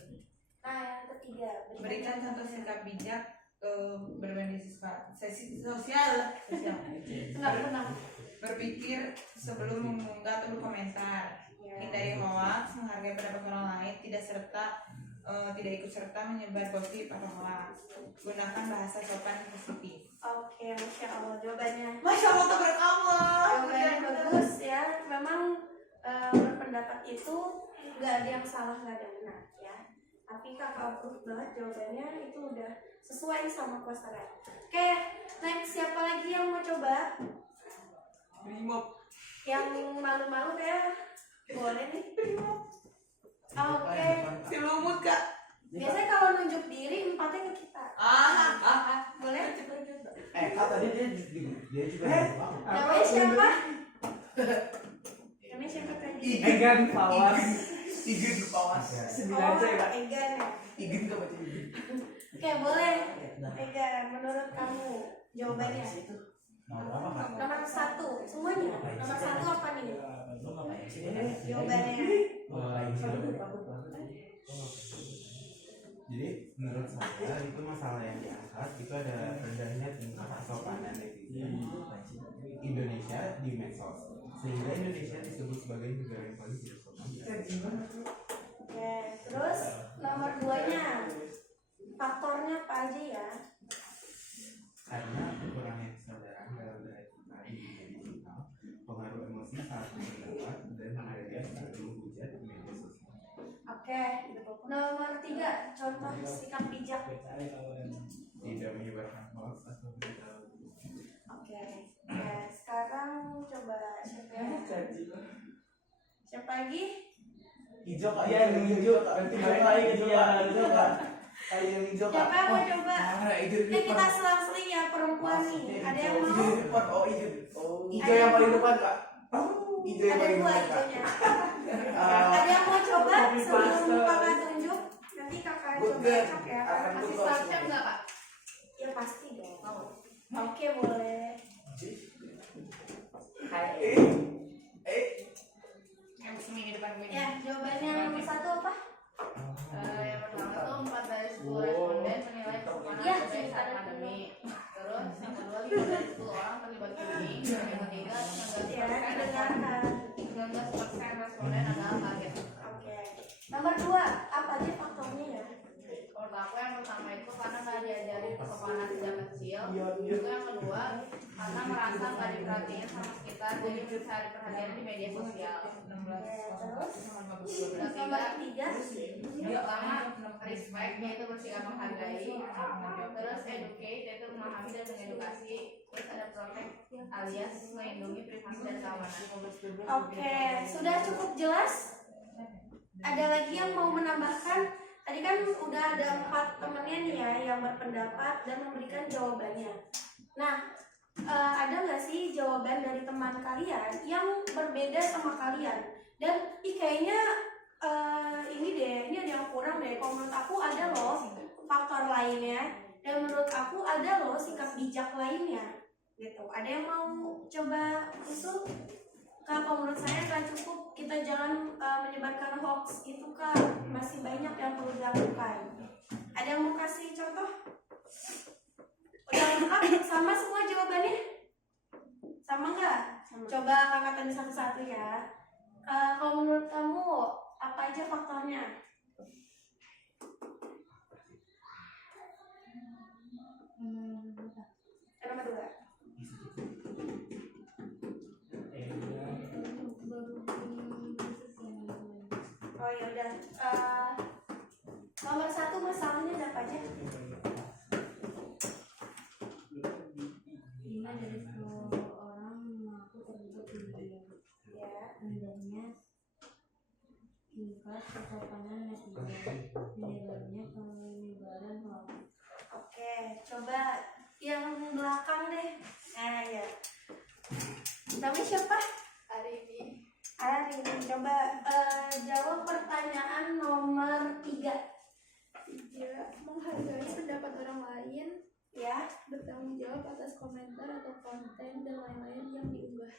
Nah, yang ketiga. Berikan contoh sikap bijak bermedia sosial. Tenang. Berpikir sebelum mengunggah atau berkomentar. Hindari hoax, menghargai pendapat orang lain, tidak ikut serta menyebar gosip atau hoax. Gunakan bahasa sopan dan positif. Oke, Masya Allah jawabannya. Masya Allah, tabarakallah. Jawabannya bagus ya. Memang berpendapat itu nggak ada yang salah, nggak ada yang benar ya. Tapi kakak approve banget jawabannya, itu udah sesuai sama posternya. Oke, next siapa lagi yang mau coba? Brimob. Yang malu-malu ya boleh nih. Oke. Si lumut kak. Biasanya kalau nunjuk diri empatnya ke kita. Boleh? Kak tadi dia juga Namanya siapa? Namanya siapa tadi? Egan Fawas. Igen pawas. 9 C kak. Egan ya. Igen ke baca Igen. Oke, boleh. Egan, menurut kamu jawabannya? Nomor apa kak? Nomor 1, semuanya. Nomor 1 apa nih? Jawabannya. Jadi menurut saya itu masalah yang diangkat itu ada rendahnya tingkat kesopanan netizen Indonesia di medsos, sehingga Indonesia disebut sebagai negara yang paling tidak sopan. Oke, terus nomor 2-nya faktornya apa aja ya? Karena kurangnya kesadaran dalam beretika di dunia digital, pengaruh emosi saat berpendapat dan menghargai saat menghujat di media sosial. Oke, nomor 3 contoh sikap bijak. Tidak menyebarkan hoax atau berita. Oke, ya sekarang coba siapa ya? Siapa lagi? Hijau kak. Iya, yang hijau kak. Nanti balik lagi ke dia. Hijau kak. Kayak yang hijau kak. Siapa yang mau coba? Mana hijau di Kita depan? selang-seling ya perempuan nih. Ada yang Hijau mau? di depan. Oh hijau. Hijau Ada yang yang paling mau? depan kak. Hijau yang Ada paling 2 depan kak. hijaunya. Ada yang mau coba sebelum kakak tunjuk? Nanti kakak coba cocok ya. Kasih startnya enggak kak? Ya pasti dong. Oke, boleh. Yang seminggu depan gue. Ya, jawabannya nomor 1 apa? Yang pertama tuh 4 dari 10 responden menilai kesopanan Ya, sebagai saat pandemi. Terus yang kedua 5 dari 10 orang terlibat bullying. Yang ketiga Ya, didengarkan. 19% responden adalah kaget. Oke. Nomor 2, apa aja faktornya ya? Menurut aku yang pertama itu karena nggak diajari kesopanan sejak kecil. Itu yang kedua karena merasa nggak diperhatiin sama sekitar, jadi mencari perhatian di media sosial. Terus Yang nomor ketiga 3 yang pertama respect, yaitu bersikap menghargai. Terus educate, yaitu memahami dan mengedukasi. Terus ada protect alias melindungi privasi dan keamanan. Oke, sudah cukup jelas? Ada lagi yang mau menambahkan? Tadi kan udah ada 4 temennya nih ya yang berpendapat dan memberikan jawabannya. Nah, kasih jawaban dari teman kalian yang berbeda sama kalian. Dan kayaknya ini deh, ini ada yang kurang deh. Kalau menurut aku ada loh faktor lainnya, dan menurut aku ada loh sikap bijak lainnya gitu. Ada yang mau coba usul? Kak, kalau menurut saya kan cukup kita jangan menyebarkan hoax itu, Kak. Masih banyak yang perlu dilakukan. Ada yang mau kasih contoh? Udah lengkap? Sama semua jawabannya? Sama nggak? Coba kakak tanya satu-satu ya. Kalau menurut kamu apa aja faktornya? Nomor 2. Oh ya udah. Nomor 1 masalahnya ada apa aja? 5 dari 10 orang mengaku terlibat di media. Ya. Hendaknya tingkat kesopanan netizen, menyebarnya penyebaran hoax. Oke, coba yang belakang deh. Nah ya. Namanya siapa? Hari Arin. Coba jawab pertanyaan nomor 3. Menghargai pendapat orang lain, Ya. bertanggung jawab atas komentar atau konten dan lain-lain yang diunggah.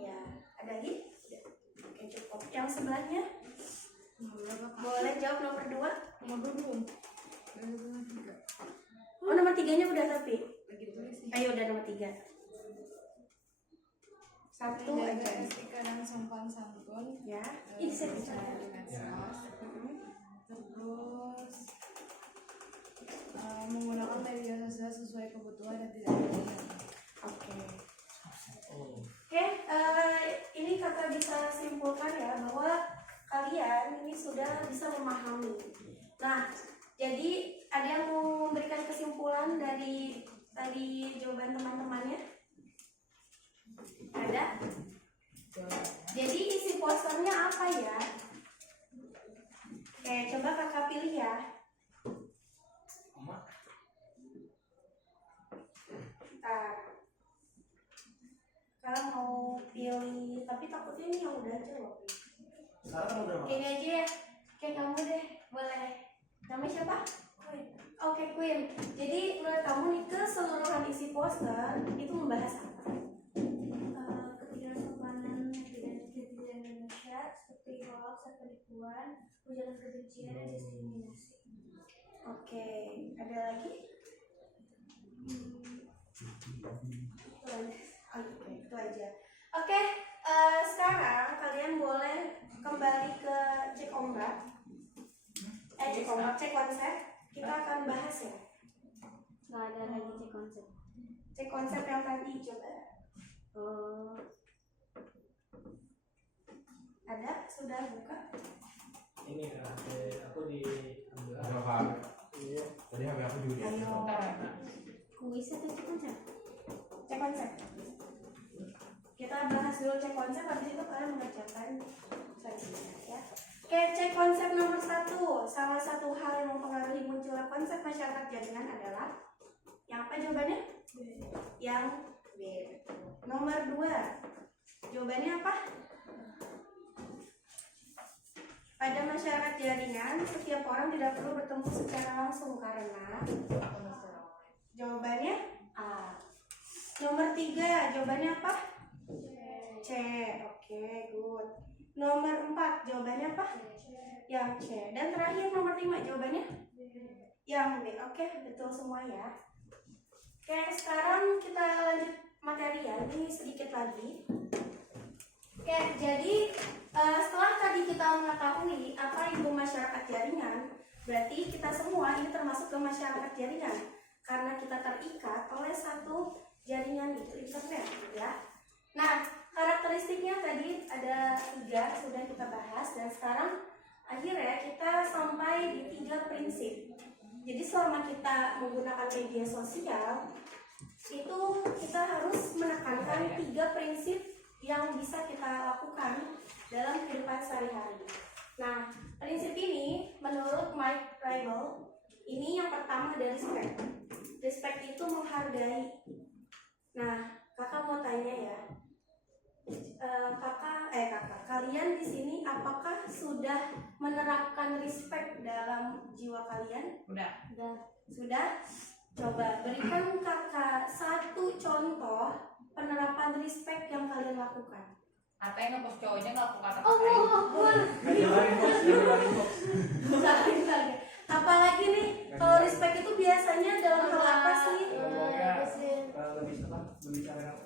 Ya. Ada lagi? Oke, cukup. Yang sebelahnya? Boleh jawab nomor 2? Nomor 2 belum? Oh, nomor 3-nya udah tapi. Lagi tulis nih. Ayo udah nomor 3. 1 Menjaga aja. etika dan sopan santun. Ya. Ih, saya Percaya bicara. di medsos. Terus menggunakan media sosial sesuai kebutuhan dan tidak berlebihan. Oke. Oke, ini kakak bisa simpulkan ya bahwa kalian ini sudah bisa memahami. Nah, jadi ada yang mau memberikan kesimpulan dari tadi jawaban teman-temannya? Ada? Jadi isi posternya apa ya? Oke, coba kakak pilih ya. Bentar. Kakak mau pilih, tapi takutnya ini yang udah jawab. Sekarang udah Ini aja ya, kayak kamu deh, boleh. Namanya siapa? Queen. Oke, Queen. Jadi menurut kamu nih keseluruhan isi poster itu membahas apa? Ketidaksopanan netizen Indonesia seperti hoax, penipuan, ujaran kebencian, dan diskriminasi. Oke, ada lagi? Oke, itu aja. Oke, sekarang kalian boleh kembali ke cek ombak. Cek konsep. Kita akan bahas ya. Nggak ada lagi cek konsep. Cek konsep yang tadi coba. Ada? Sudah buka? ini aku di Tadi HP aku juga. Ayo. Kuis atau cek konsep? Cek konsep. Kita bahas dulu cek konsep, habis itu kalian mengerjakan selanjutnya ya. Oke, cek konsep nomor 1. Salah satu hal yang mempengaruhi munculnya konsep masyarakat jaringan adalah yang apa jawabannya? Yang B. Nomor 2. Jawabannya apa? Pada masyarakat jaringan, setiap orang tidak perlu bertemu secara langsung karena jawabannya A. Nomor 3, jawabannya apa? C. Oke, good. Nomor 4, jawabannya apa? Yang C. Dan terakhir nomor 5, jawabannya? Yang B. Oke, betul semua ya. Oke, sekarang kita lanjut materi ya. Ini sedikit lagi. Oke, jadi setelah tadi kita mengetahui apa itu masyarakat jaringan, berarti kita semua ini termasuk ke masyarakat jaringan karena kita terikat oleh satu jaringan itu internet, ya. Nah, karakteristiknya tadi ada 3 sudah kita bahas dan sekarang akhirnya kita sampai di 3 prinsip. Jadi selama kita menggunakan media sosial itu kita harus menekankan 3 prinsip yang bisa kita lakukan dalam kehidupan sehari-hari. Nah, prinsip ini menurut Mike Riegel, ini yang pertama dari respect. Respect itu menghargai. Nah, kakak mau tanya ya, sudah menerapkan respect dalam jiwa kalian? Udah. Sudah? Coba berikan kakak satu contoh penerapan respect yang kalian lakukan. Apa yang ngepost cowoknya nggak aku kata Allahu Akbar. Apalagi nih, kalau respect itu biasanya dalam hal apa sih? Lebih apa?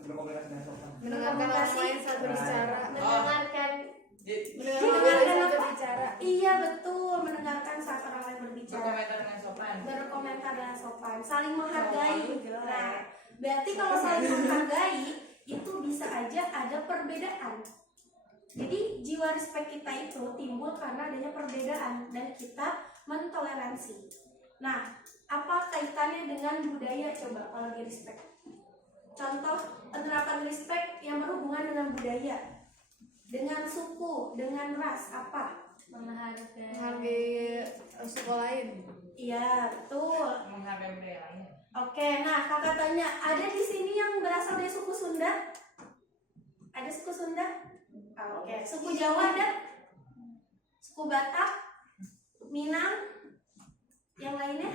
Berkomunikasi dengan sopan. Mendengarkan orang lain saat berbicara. Mendengarkan Mendengarkan saat berbicara. Iya betul, mendengarkan saat orang lain berbicara. Berkomentar dengan sopan. Berkomentar dengan sopan, saling menghargai. Nah, berarti kalau saling menghargai itu bisa aja ada perbedaan. Jadi jiwa respect kita itu timbul karena adanya perbedaan dan kita mentoleransi. Nah, apa kaitannya dengan budaya coba kalau di respect? Contoh penerapan respect yang berhubungan dengan budaya, dengan suku, dengan ras, apa? Menghargai suku lain. Iya, betul. Menghargai budaya lain. Oke, nah kakak tanya, ada di sini yang berasal dari suku Sunda? Ada suku Sunda? Oke, suku Jawa ada? Suku Batak? Minang? Yang lainnya?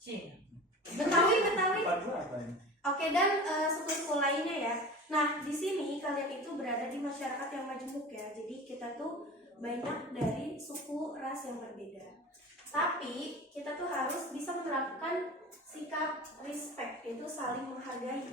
Cina. Betawi? Oke, dan suku-suku lainnya ya. Nah, di sini kalian itu berada di masyarakat yang majemuk ya. Jadi kita tuh banyak dari suku ras yang berbeda. Tapi kita tuh harus bisa menerapkan sikap respect, itu saling menghargai.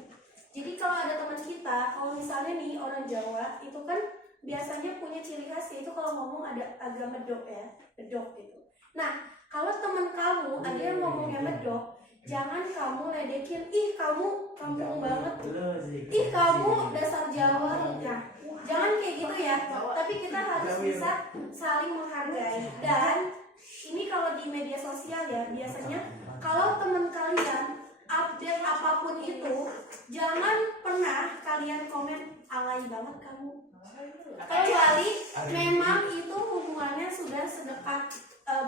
Jadi kalau ada teman kita, kalau misalnya nih orang Jawa itu kan biasanya punya ciri khas yaitu kalau ngomong ada agak medok ya, bedok gitu. Nah, kalau teman kamu ada yang ngomongnya medok, jangan kamu ledekin, ih kamu kampung banget, ih kamu dasar Jawa. Nah, jangan kayak gitu ya. Tapi kita harus bisa saling menghargai. Dan ini kalau di media sosial ya, biasanya kalau teman kalian update apapun itu, jangan pernah kalian komen alay banget kamu. Kecuali memang itu hubungannya sudah sedekat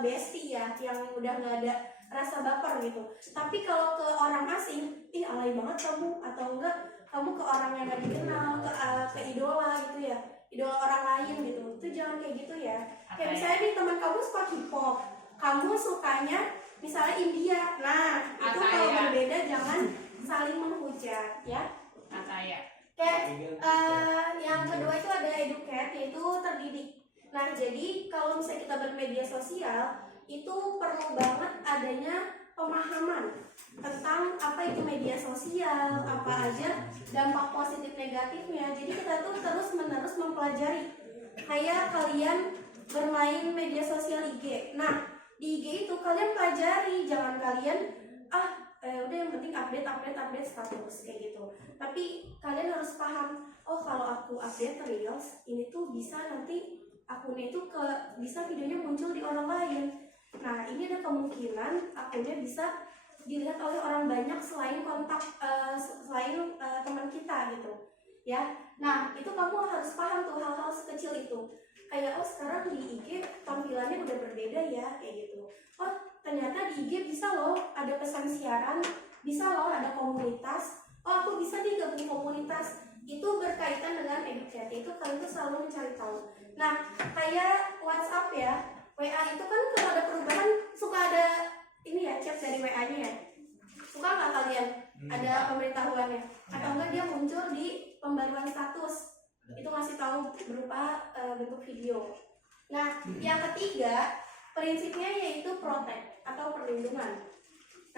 bestie ya, yang udah nggak ada rasa baper gitu. Tapi kalau ke orang asing, ih alay banget kamu, atau enggak kamu ke orang yang gak dikenal, ke idola gitu ya, idola orang lain gitu, itu jangan kayak gitu ya. Kayak misalnya nih teman kamu suka K-pop, kamu sukanya misalnya India, nah itu kalau berbeda jangan saling menghujat ya. Kayak yang kedua itu ada educate, yaitu terdidik. Nah jadi kalau misalnya kita bermedia sosial itu perlu banget adanya pemahaman tentang apa itu media sosial, apa aja dampak positif negatifnya. Jadi kita tuh terus menerus mempelajari. Kayak kalian bermain media sosial IG. Nah di IG itu kalian pelajari, jangan kalian udah yang penting update status kayak gitu. Tapi kalian harus paham, oh kalau aku update reels ini tuh bisa nanti akunnya itu bisa videonya muncul di orang lain. Nah ini ada kemungkinan akunnya bisa dilihat oleh orang banyak selain kontak teman kita gitu ya. Nah itu kamu harus paham tuh hal-hal sekecil itu. Kayak oh sekarang di IG tampilannya udah berbeda ya kayak gitu. Oh ternyata di IG bisa loh ada pesan siaran, bisa loh ada komunitas. Oh aku bisa nih gabung komunitas. Itu berkaitan dengan educate, itu kalian tuh selalu mencari tahu. Nah kayak WhatsApp ya, WA itu kan kalau ada perubahan suka ada ini ya, chat dari WA-nya ya. Suka nggak kalian ada pemberitahuannya? Atau enggak dia muncul di pembaruan status, itu ngasih tahu berupa bentuk video. Nah yang ketiga prinsipnya yaitu protect atau perlindungan.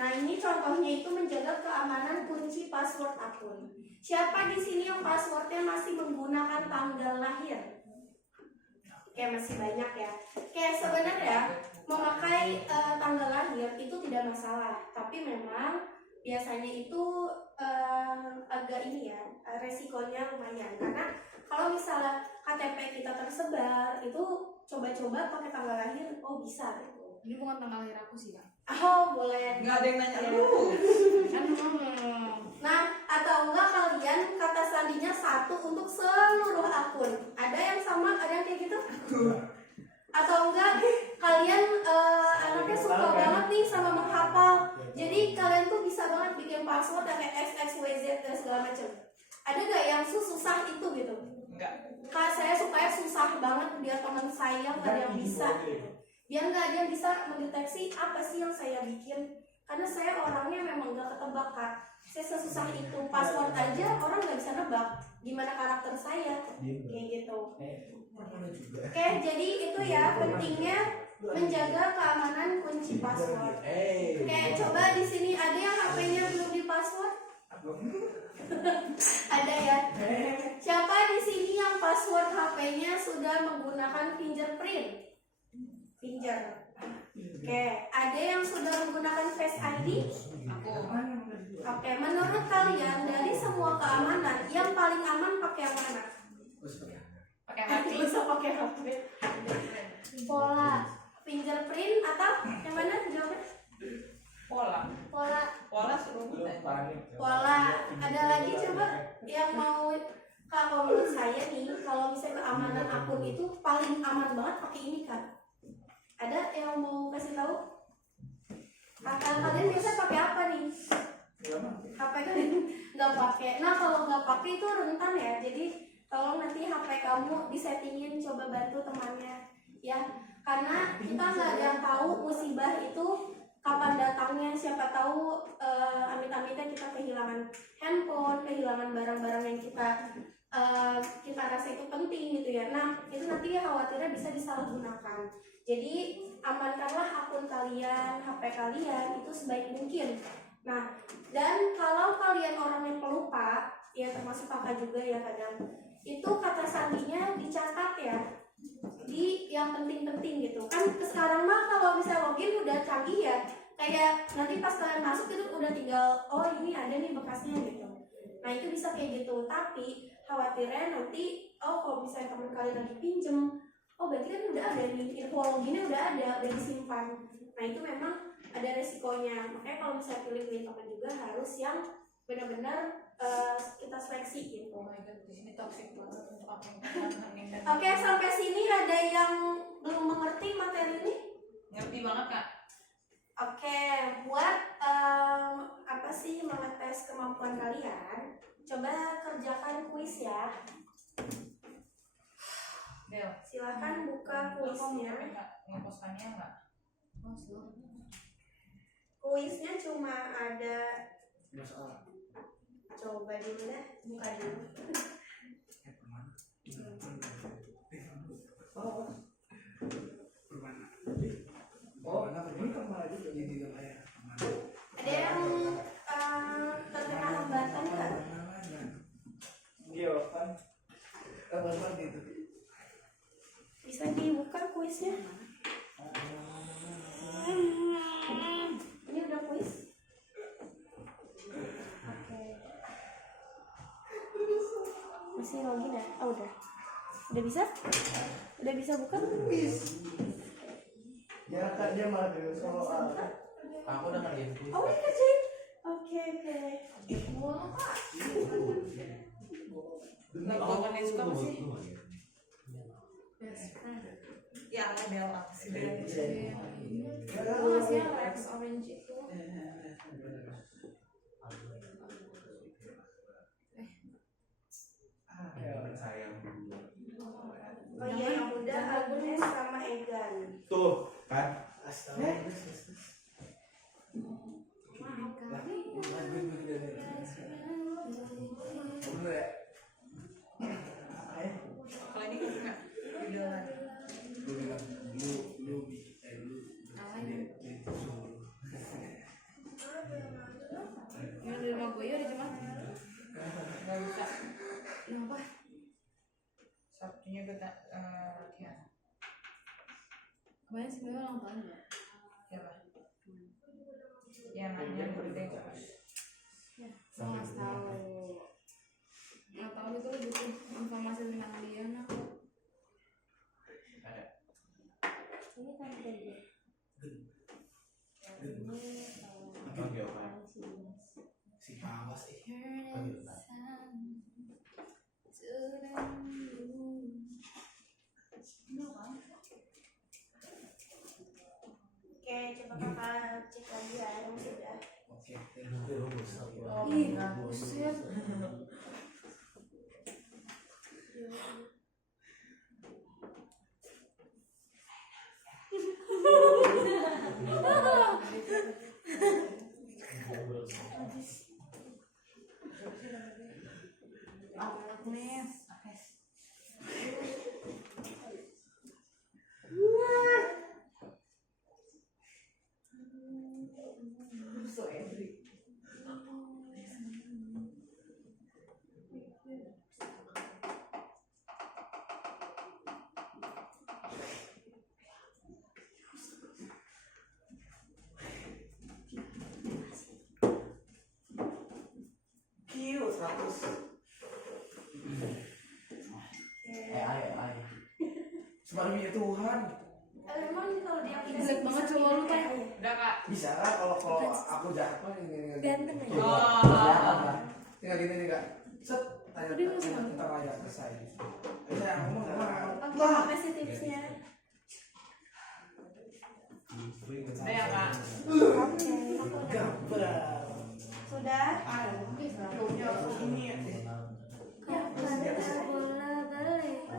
Nah ini contohnya itu menjaga keamanan kunci password akun. Siapa di sini yang passwordnya masih menggunakan tanggal lahir? Kayak masih banyak ya. Kayak sebenarnya memakai tanggal lahir itu tidak masalah, tapi memang biasanya itu agak ini ya, resikonya lumayan. Karena kalau misalnya KTP kita tersebar, itu coba-coba pakai tanggal lahir, oh bisa gitu. Ini bukan tanggal lahir aku sih kan? Oh boleh. Nggak ada yang nanya Ya. lu. Kan ngomong. Nah atau enggak kalian kata sandinya satu untuk seluruh akun. Ada yang sama, ada yang kayak gitu? Atau enggak kalian anaknya suka banget nih sama menghafal. Jadi kalian tuh bisa banget bikin password yang kayak XXYZ dan segala macam. Ada gak yang susah itu gitu? Enggak. Saya supaya susah banget biar teman saya nggak ada yang bisa gitu. Biar nggak ada yang bisa mendeteksi apa sih yang saya bikin, karena saya orangnya memang nggak ketebak Kak. Saya sesusah itu, password aja orang nggak bisa nebak gimana karakter saya kayak gitu. Oke, jadi itu ya pentingnya menjaga keamanan kunci password. Oke, coba di sini ada yang HP-nya belum di password? Ada ya. Siapa di sini yang password HP-nya sudah menggunakan fingerprint? Finger. Oke, ada yang sudah menggunakan Face ID? Aku. Oke, menurut kalian dari semua keamanan yang paling aman pakai yang mana? Pakai hati. Nggak usah pakai HP. Pola, fingerprint atau yang mana jawabnya? Pola suruh kita. Pola. Ada lagi coba yang mau kalau menurut saya nih, kalau misalnya keamanan akun itu paling aman banget pakai ini kan? Ada yang mau kasih tahu? Kalian biasa pakai apa nih? HP kalian nggak pakai. Nah kalau nggak pakai itu rentan ya. Jadi tolong nanti HP kamu disettingin, coba bantu temannya ya. Karena kita nggak ada yang tahu musibah itu kapan datangnya. Siapa tahu amit-amitnya kita kehilangan handphone, kehilangan barang-barang yang kita rasa itu penting gitu ya. Nah itu nanti khawatirnya bisa disalahgunakan. Jadi amankanlah akun kalian, HP kalian itu sebaik mungkin. Nah, dan kalau kalian orang yang pelupa, ya termasuk kakak juga ya kadang, itu kata sandinya dicatat ya, di yang penting-penting gitu. Kan sekarang mah kalau bisa login udah canggih ya, kayak nanti pas kalian masuk itu udah tinggal, oh ini ada nih bekasnya gitu. Nah itu bisa kayak gitu, tapi khawatirnya nanti, oh kalau misalnya teman kalian lagi pinjem, oh berarti kan udah ada nih, info loginnya udah disimpan. Nah itu memang ada resikonya. Makanya kalau misalnya pilih-pilih teman juga harus yang benar-benar kita seleksi gitu. Oh my god, di sini toxic banget untuk apa yang Oke, sampai sini ada yang belum mengerti materi ini? Ngerti banget Kak. Oke, buat apa sih mengetes kemampuan kalian, coba kerjakan kuis ya. Del, Silakan buka kuisnya. ngepostannya enggak? Kuisnya cuma ada, coba dulu deh, buka dulu. Ada yang terkena hambatan nggak? Bisa dibuka kuisnya? Ini udah kuis? Oke. Masih login ya? Oh udah. Udah bisa? Udah bisa buka? Ya kak dia malah dari soal. Aku udah ngerjain kuis. Oh ini kerjain? Oke. Jawabannya suka apa sih? Ya ada Del apa sih Del? Masih Rex Orange itu. Sayang. Oh iya yang udah Agnes sama Egan. Tuh kan. Astaga. Kalau ini enggak video lagi. Yang di rumah gue ya di Jumat. Enggak bisa. Kenapa? Sabtunya gue latihan. Kemarin sebenarnya ulang tahun ya. Siapa? Ya nanya gede. Gue nggak tahu. Nggak tahu itu butuh informasi tentang dia nah. Ini kan dia. Oke, oke. Si Pawas Oke, coba kakak cek lagi ya yang sudah. Oke. Ih, buset. Agnes. So Edri. Kiu 100. Ay. Sebenarnya Tuhan. Emang kalau dia Jelek banget cowok lu kan. Udah kak. Bisa kan kalau aku jahat mah ini Ganteng aja. Oh. Tinggal gini nih kak. Set. Tanya tentang ayat selesai. Saya ngomong Oke, makasih tipsnya. Udah ya kak. Oke, aku udah. gambar. Sudah? Ini ya. bola balik.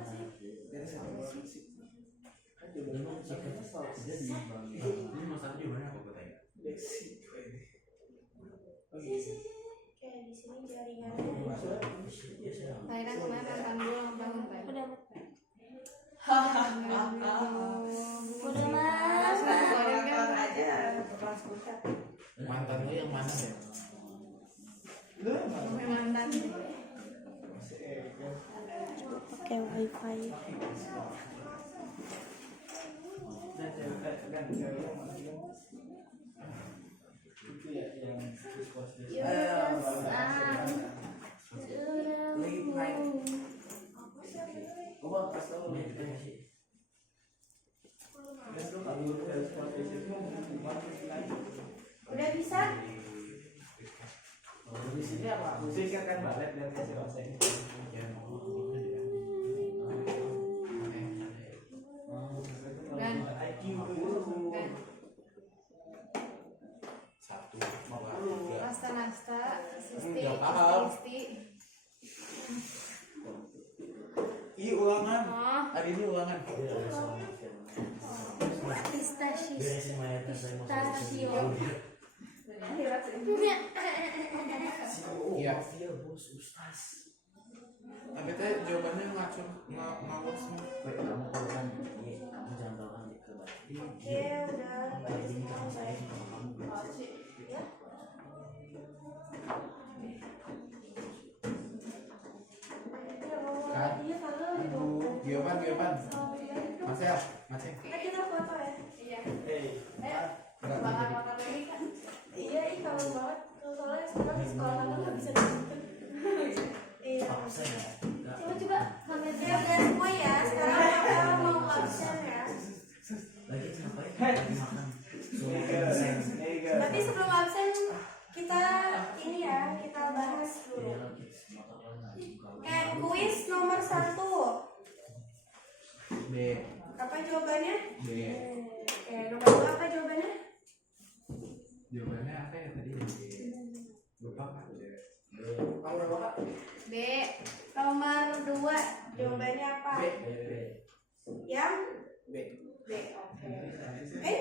Jadi saya ngomong sih. Ini masalahnya di mana apa gue tanya? Kayak di sini jaringannya. Saya kan kemarin nonton dulu nonton. Udah. Udah mas. Nonton aja. Kelas puncak. Mantan lo yang mana ya? Mantan. Oke, wifi. Dan cewek yang mana sih? Itu ya yang Late night. Gua kasih tau lu. Udah bisa? di sini apa? Musik kan balet dan kasih bahasa ini. Dan IQ dulu. Satu, dua, Nasta, Sisti, Nggak paham. Sisti. Ih, ulangan. Oh, Hari ini ulangan. Pistachio. Iya. Bos Ustaz. Tapi teh jawabannya ngacung ngawur semua. Kamu kalau kan ini kamu jangan tahu kan ke batin. Oke, udah. Ini kamu sayang sama kamu. Ya. Iya, kalau gitu. Giopan. Mas ya, Mas ya. Kita foto ya. Iya. Enggak Bakal makan lagi kan? Iya, kangen banget. Soalnya sekarang di sekolah kangen nggak bisa nonton. Iya. Coba sambil dia udah semua ya. Sekarang kita mau absen ya. Lagi ngapain? Lagi makan. Tapi sebelum absen kita ini ya, kita bahas dulu. Kuis nomor 1. B. Apa jawabannya? B. Oke, nomor 2 apa jawabannya? Jawabannya apa ya tadi? Lupa kan? Kamu udah makan? B. Nomor 2 jawabannya apa? Yang B. B. Oke.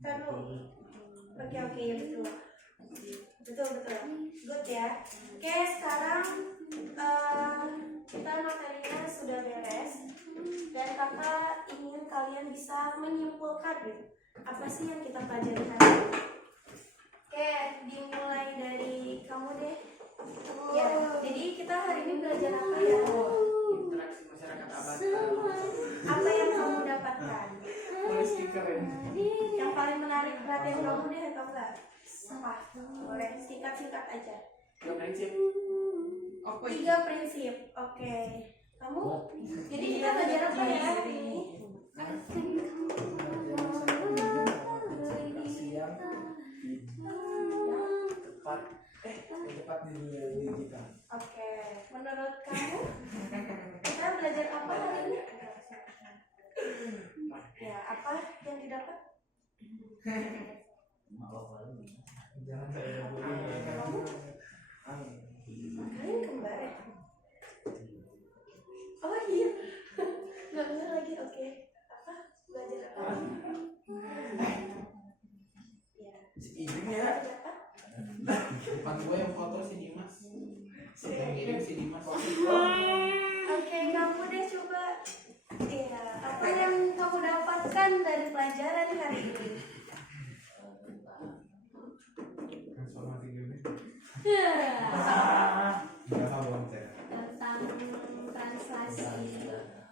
Tar dulu. Oke, yang kedua. Betul. Good ya. Oke, sekarang kita materinya sudah beres dan kakak ingin kalian bisa menyimpulkan apa sih yang kita pelajari hari ini. Oke, dimulai dari kamu deh. Ya, jadi kita hari ini belajar apa ya? Interaksi masyarakat abad. Apa yang kamu dapatkan? Nulis stiker ya. Yang paling menarik perhatian kamu deh atau enggak? Apa? Boleh singkat-singkat aja. Prinsip. 3 prinsip. Oke. Kamu? Jadi kita belajar apa ya hari ini? Tepat di dunia kita. Oke. Menurut kamu kita belajar apa hari ini? Ya, apa yang didapat? Jangan saya Kamu? Kalian kembar ya? Oh iya. Nggak bener lagi. Oke. Apa? Belajar apa? Ya. si Ibing ya. Belajar apa? Depan gue yang foto si Dimas. Yang ngirim si Dimas. kesimpulan dari pelajaran hari ini. Transformasi gimana? Ya. Nggak tahu belum cek. Tentang translasi.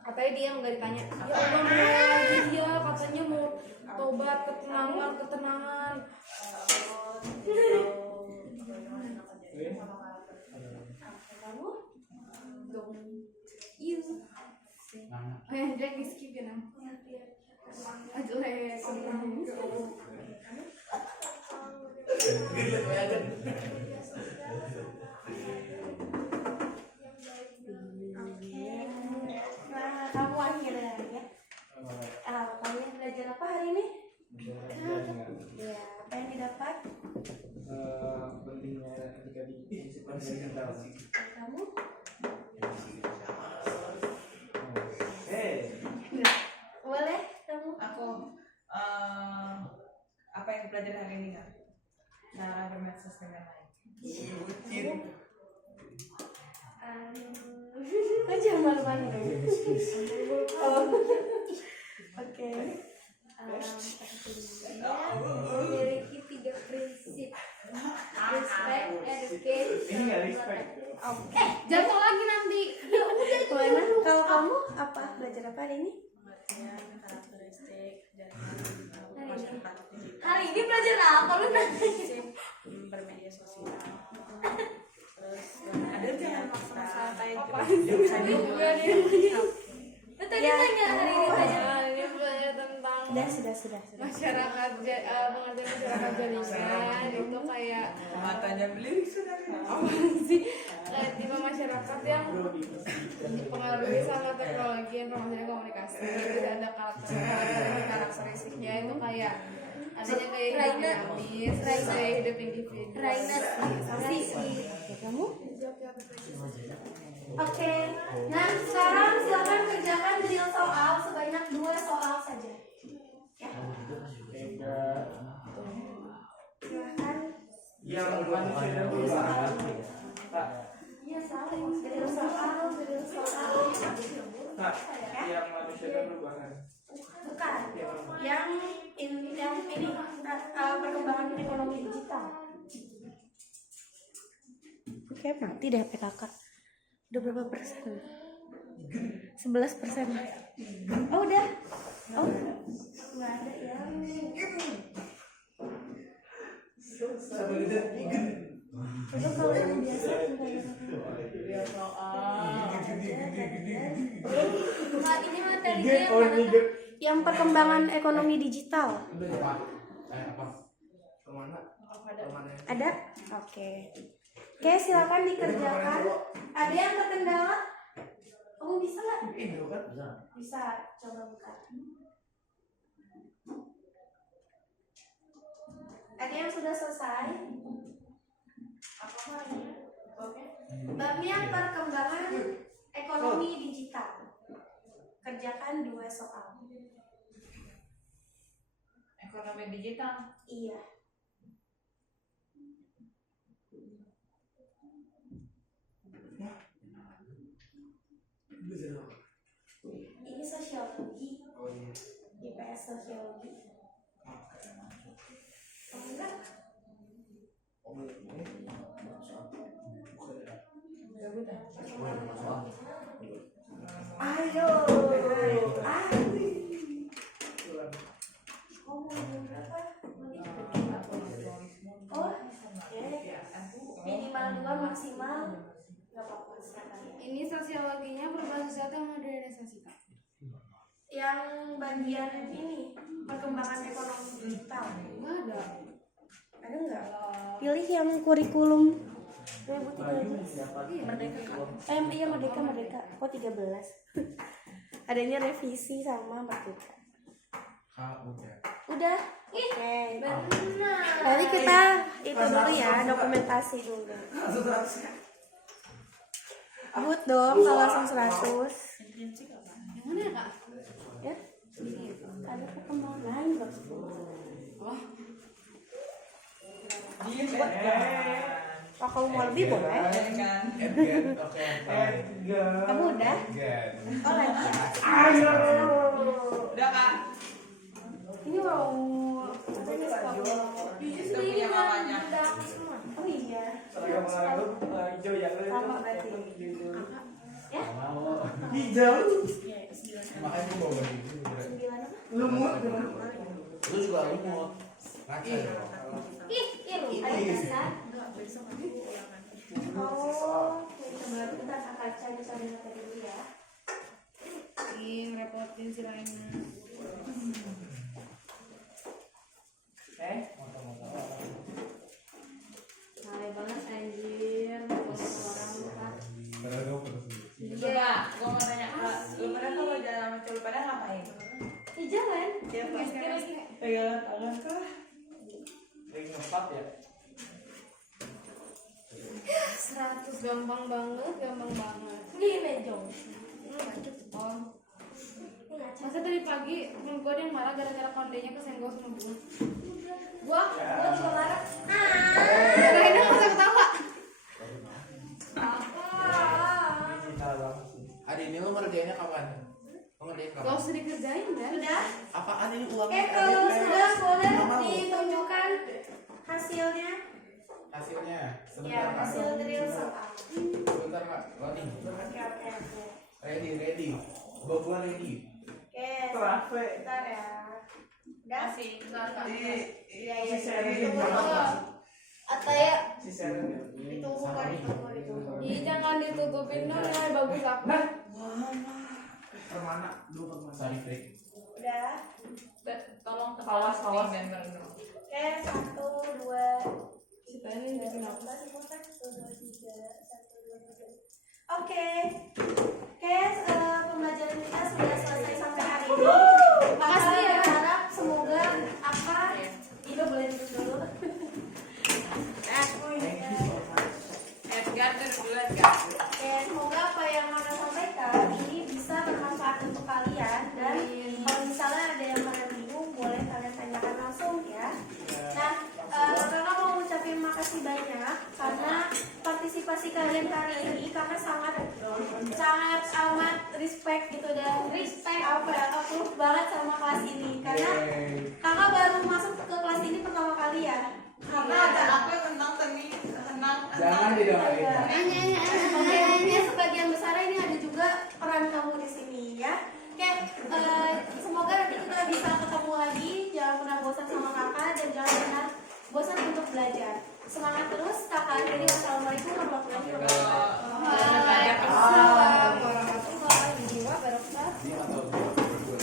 Katanya dia nggak ditanya. Ya Allah mulai lagi dia katanya mau tobat ketenangan. Kamu? Dong. Iya. Jelek di skip ya nam. Jelek. Nah, kamu akhirnya ya. Kalian belajar apa hari ini? Ya, apa yang didapat? Pentingnya ketika di Kamu? Boleh kamu? Aku apa yang pelajari hari ini kan? Cara bermedsos dengan baik. Kok jangan malu-malu dong. Oh. Oke. Memiliki 3 prinsip. Respect, educate, Ini nggak respect. Oke. jatuh lagi nanti. Ya udah itu. Mana? Kalau kamu apa belajar apa hari ini? Karakteristik dan Hari ini belajar apa lu nanya? bermedia sosial. Terus ada jangan maksa kayak Tadi Ya. tanya hari ini belajar tentang Sudah. masyarakat pengertian masyarakat jaringan itu kayak Matanya beli sudah. apa sih kayak tipe masyarakat yang dipengaruhi sama teknologi informasi dan komunikasi. Terus ada karakteristiknya itu kayak adanya gaya hidup dinamis, gaya hidup individu. Kamu? Oke. Nah, sekarang silakan kerjakan drill soal sebanyak 2 soal saja. Ya. Silakan. Yang manusia perubahan. Pak, Iya, salah. Drill soal. Pak, yang manusia dan perubahan. Bukan. Yang ini perkembangan ekonomi digital. Oke, mati deh HP kakak. Udah berapa persen? 11%. Oh, udah. Oh, nggak ada ya. Coba kalau yang biasa Nah, ini materinya yang mana? yang perkembangan ekonomi digital. Ada? Oke. Oke, silakan dikerjakan. Ada yang terkendala? Kamu bisa nggak? Bisa. Coba buka. Ada yang sudah selesai? Babnya perkembangan ekonomi digital. Kerjakan 2 soal. Ekonomi digital. Iya. Ini sosiologi. IPS sosiologi. Oh, enggak. Ayo. Oh, minimal 2 maksimal. Gak apa-apa sekali. Ini sosiologinya berbasis data modernisasi Kak. Yang bagian ini perkembangan ekonomi digital. Enggak ada. Ada nggak? Pilih yang kurikulum 2013. Merdeka Kak. Iya Merdeka. Kok 13? Adanya revisi sama Merdeka. Udah. Oke. Benar. Nanti kita itu dulu ya, dokumentasi dulu. Good dong kalau langsung 100. Yang mana ya Kak? Ya. Ada perkembangan lain loh. Kalau kamu mau lebih boleh. Kamu udah? Oh lagi. Udah Kak. mau katanya suka mau. Jujur Itu sendiri punya kan mamanya. udah aku semua. Oh iya. Seragam orang lu hijau ya lu. Sama berarti. Ya? Hijau. Makanya gue bawa baju itu. 9 apa? Lumut. Lu juga lumut. Ngaca dong. Ih, lu ada dasar. Oh, kita kaca di sana dulu ya. Ih, ngerepotin si Raina. Hai banget anjir, orang lupa. Padahal gue pernah sendiri. Coba, gue mau tanya, lu pada kalau jalan sama cowok pada ngapain? Ya jalan. Dia pasti pegangan tangan kah? Lagi ngepat ya. 100 gampang banget. Gini Jong. Bacot tol. Masa tadi pagi temen gue ada yang marah gara-gara kondenya kesenggol sama gue. Gua juga marah. Raina nggak usah ketawa. Cinta banget sih. Hari ini lo ngerjainnya kapan? Lo ngerjain Gak kapan? usah dikerjain kan? Sudah? Apaan ini uangnya? Kalau sudah boleh Nggak mau. ditunjukkan hasilnya. Hasilnya Ya, sebentar Kak. hasil drill soal. Sebentar Kak. Loading. Oke. Ready. Gua ready. Oke, Trafe. bentar ya. Udah? Masih, bentar, Kak. Iya, Si Sherin. Atau ya, Si Sherin. ditunggu kok, ditunggu. ih jangan ditutupin dong ya, bagus aku. Permana, dua permana. Sorry break. Udah? Tolong ke Awas. member dulu. Oke, 1, 2, Kita ini jadi apa? 1, 2, 3. Oke, pembelajaran kita sudah selesai sampai hari ini. Makasih ya. Berharap semoga apa? Ibu boleh duduk dulu. Edgar dari bulan Kak. Oke, semoga apa yang Mama sampaikan ini bisa bermanfaat untuk kalian dan kalau misalnya ada yang kalian bingung boleh kalian tanyakan langsung ya. Nah, kakak mau ucapin makasih banyak karena partisipasi kalian hari ini kakak sangat amat respect gitu dan respect apa ya, approve banget sama kelas ini karena kakak baru masuk ke kelas ini pertama kali ya. Karena ada aku yang tentang tenang. Jangan didengarin. Oke, mungkin sebagian besar ini ada juga peran kamu di sini ya. Oke, semoga nanti kita bisa ketemu lagi. Jangan pernah bosan sama kakak dan jangan pernah bosan untuk belajar. Semangat terus kakak. Jadi wassalamualaikum warahmatullahi wabarakatuh. Waalaikumsalam warahmatullahi wabarakatuh. Dia atau berdua.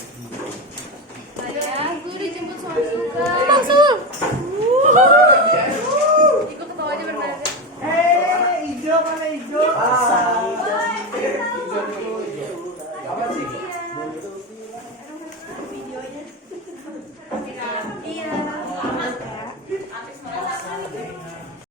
Ya, gue dijemput sama Suka. Langsung. Ikut ketawa aja benar. Hijau mana hijau?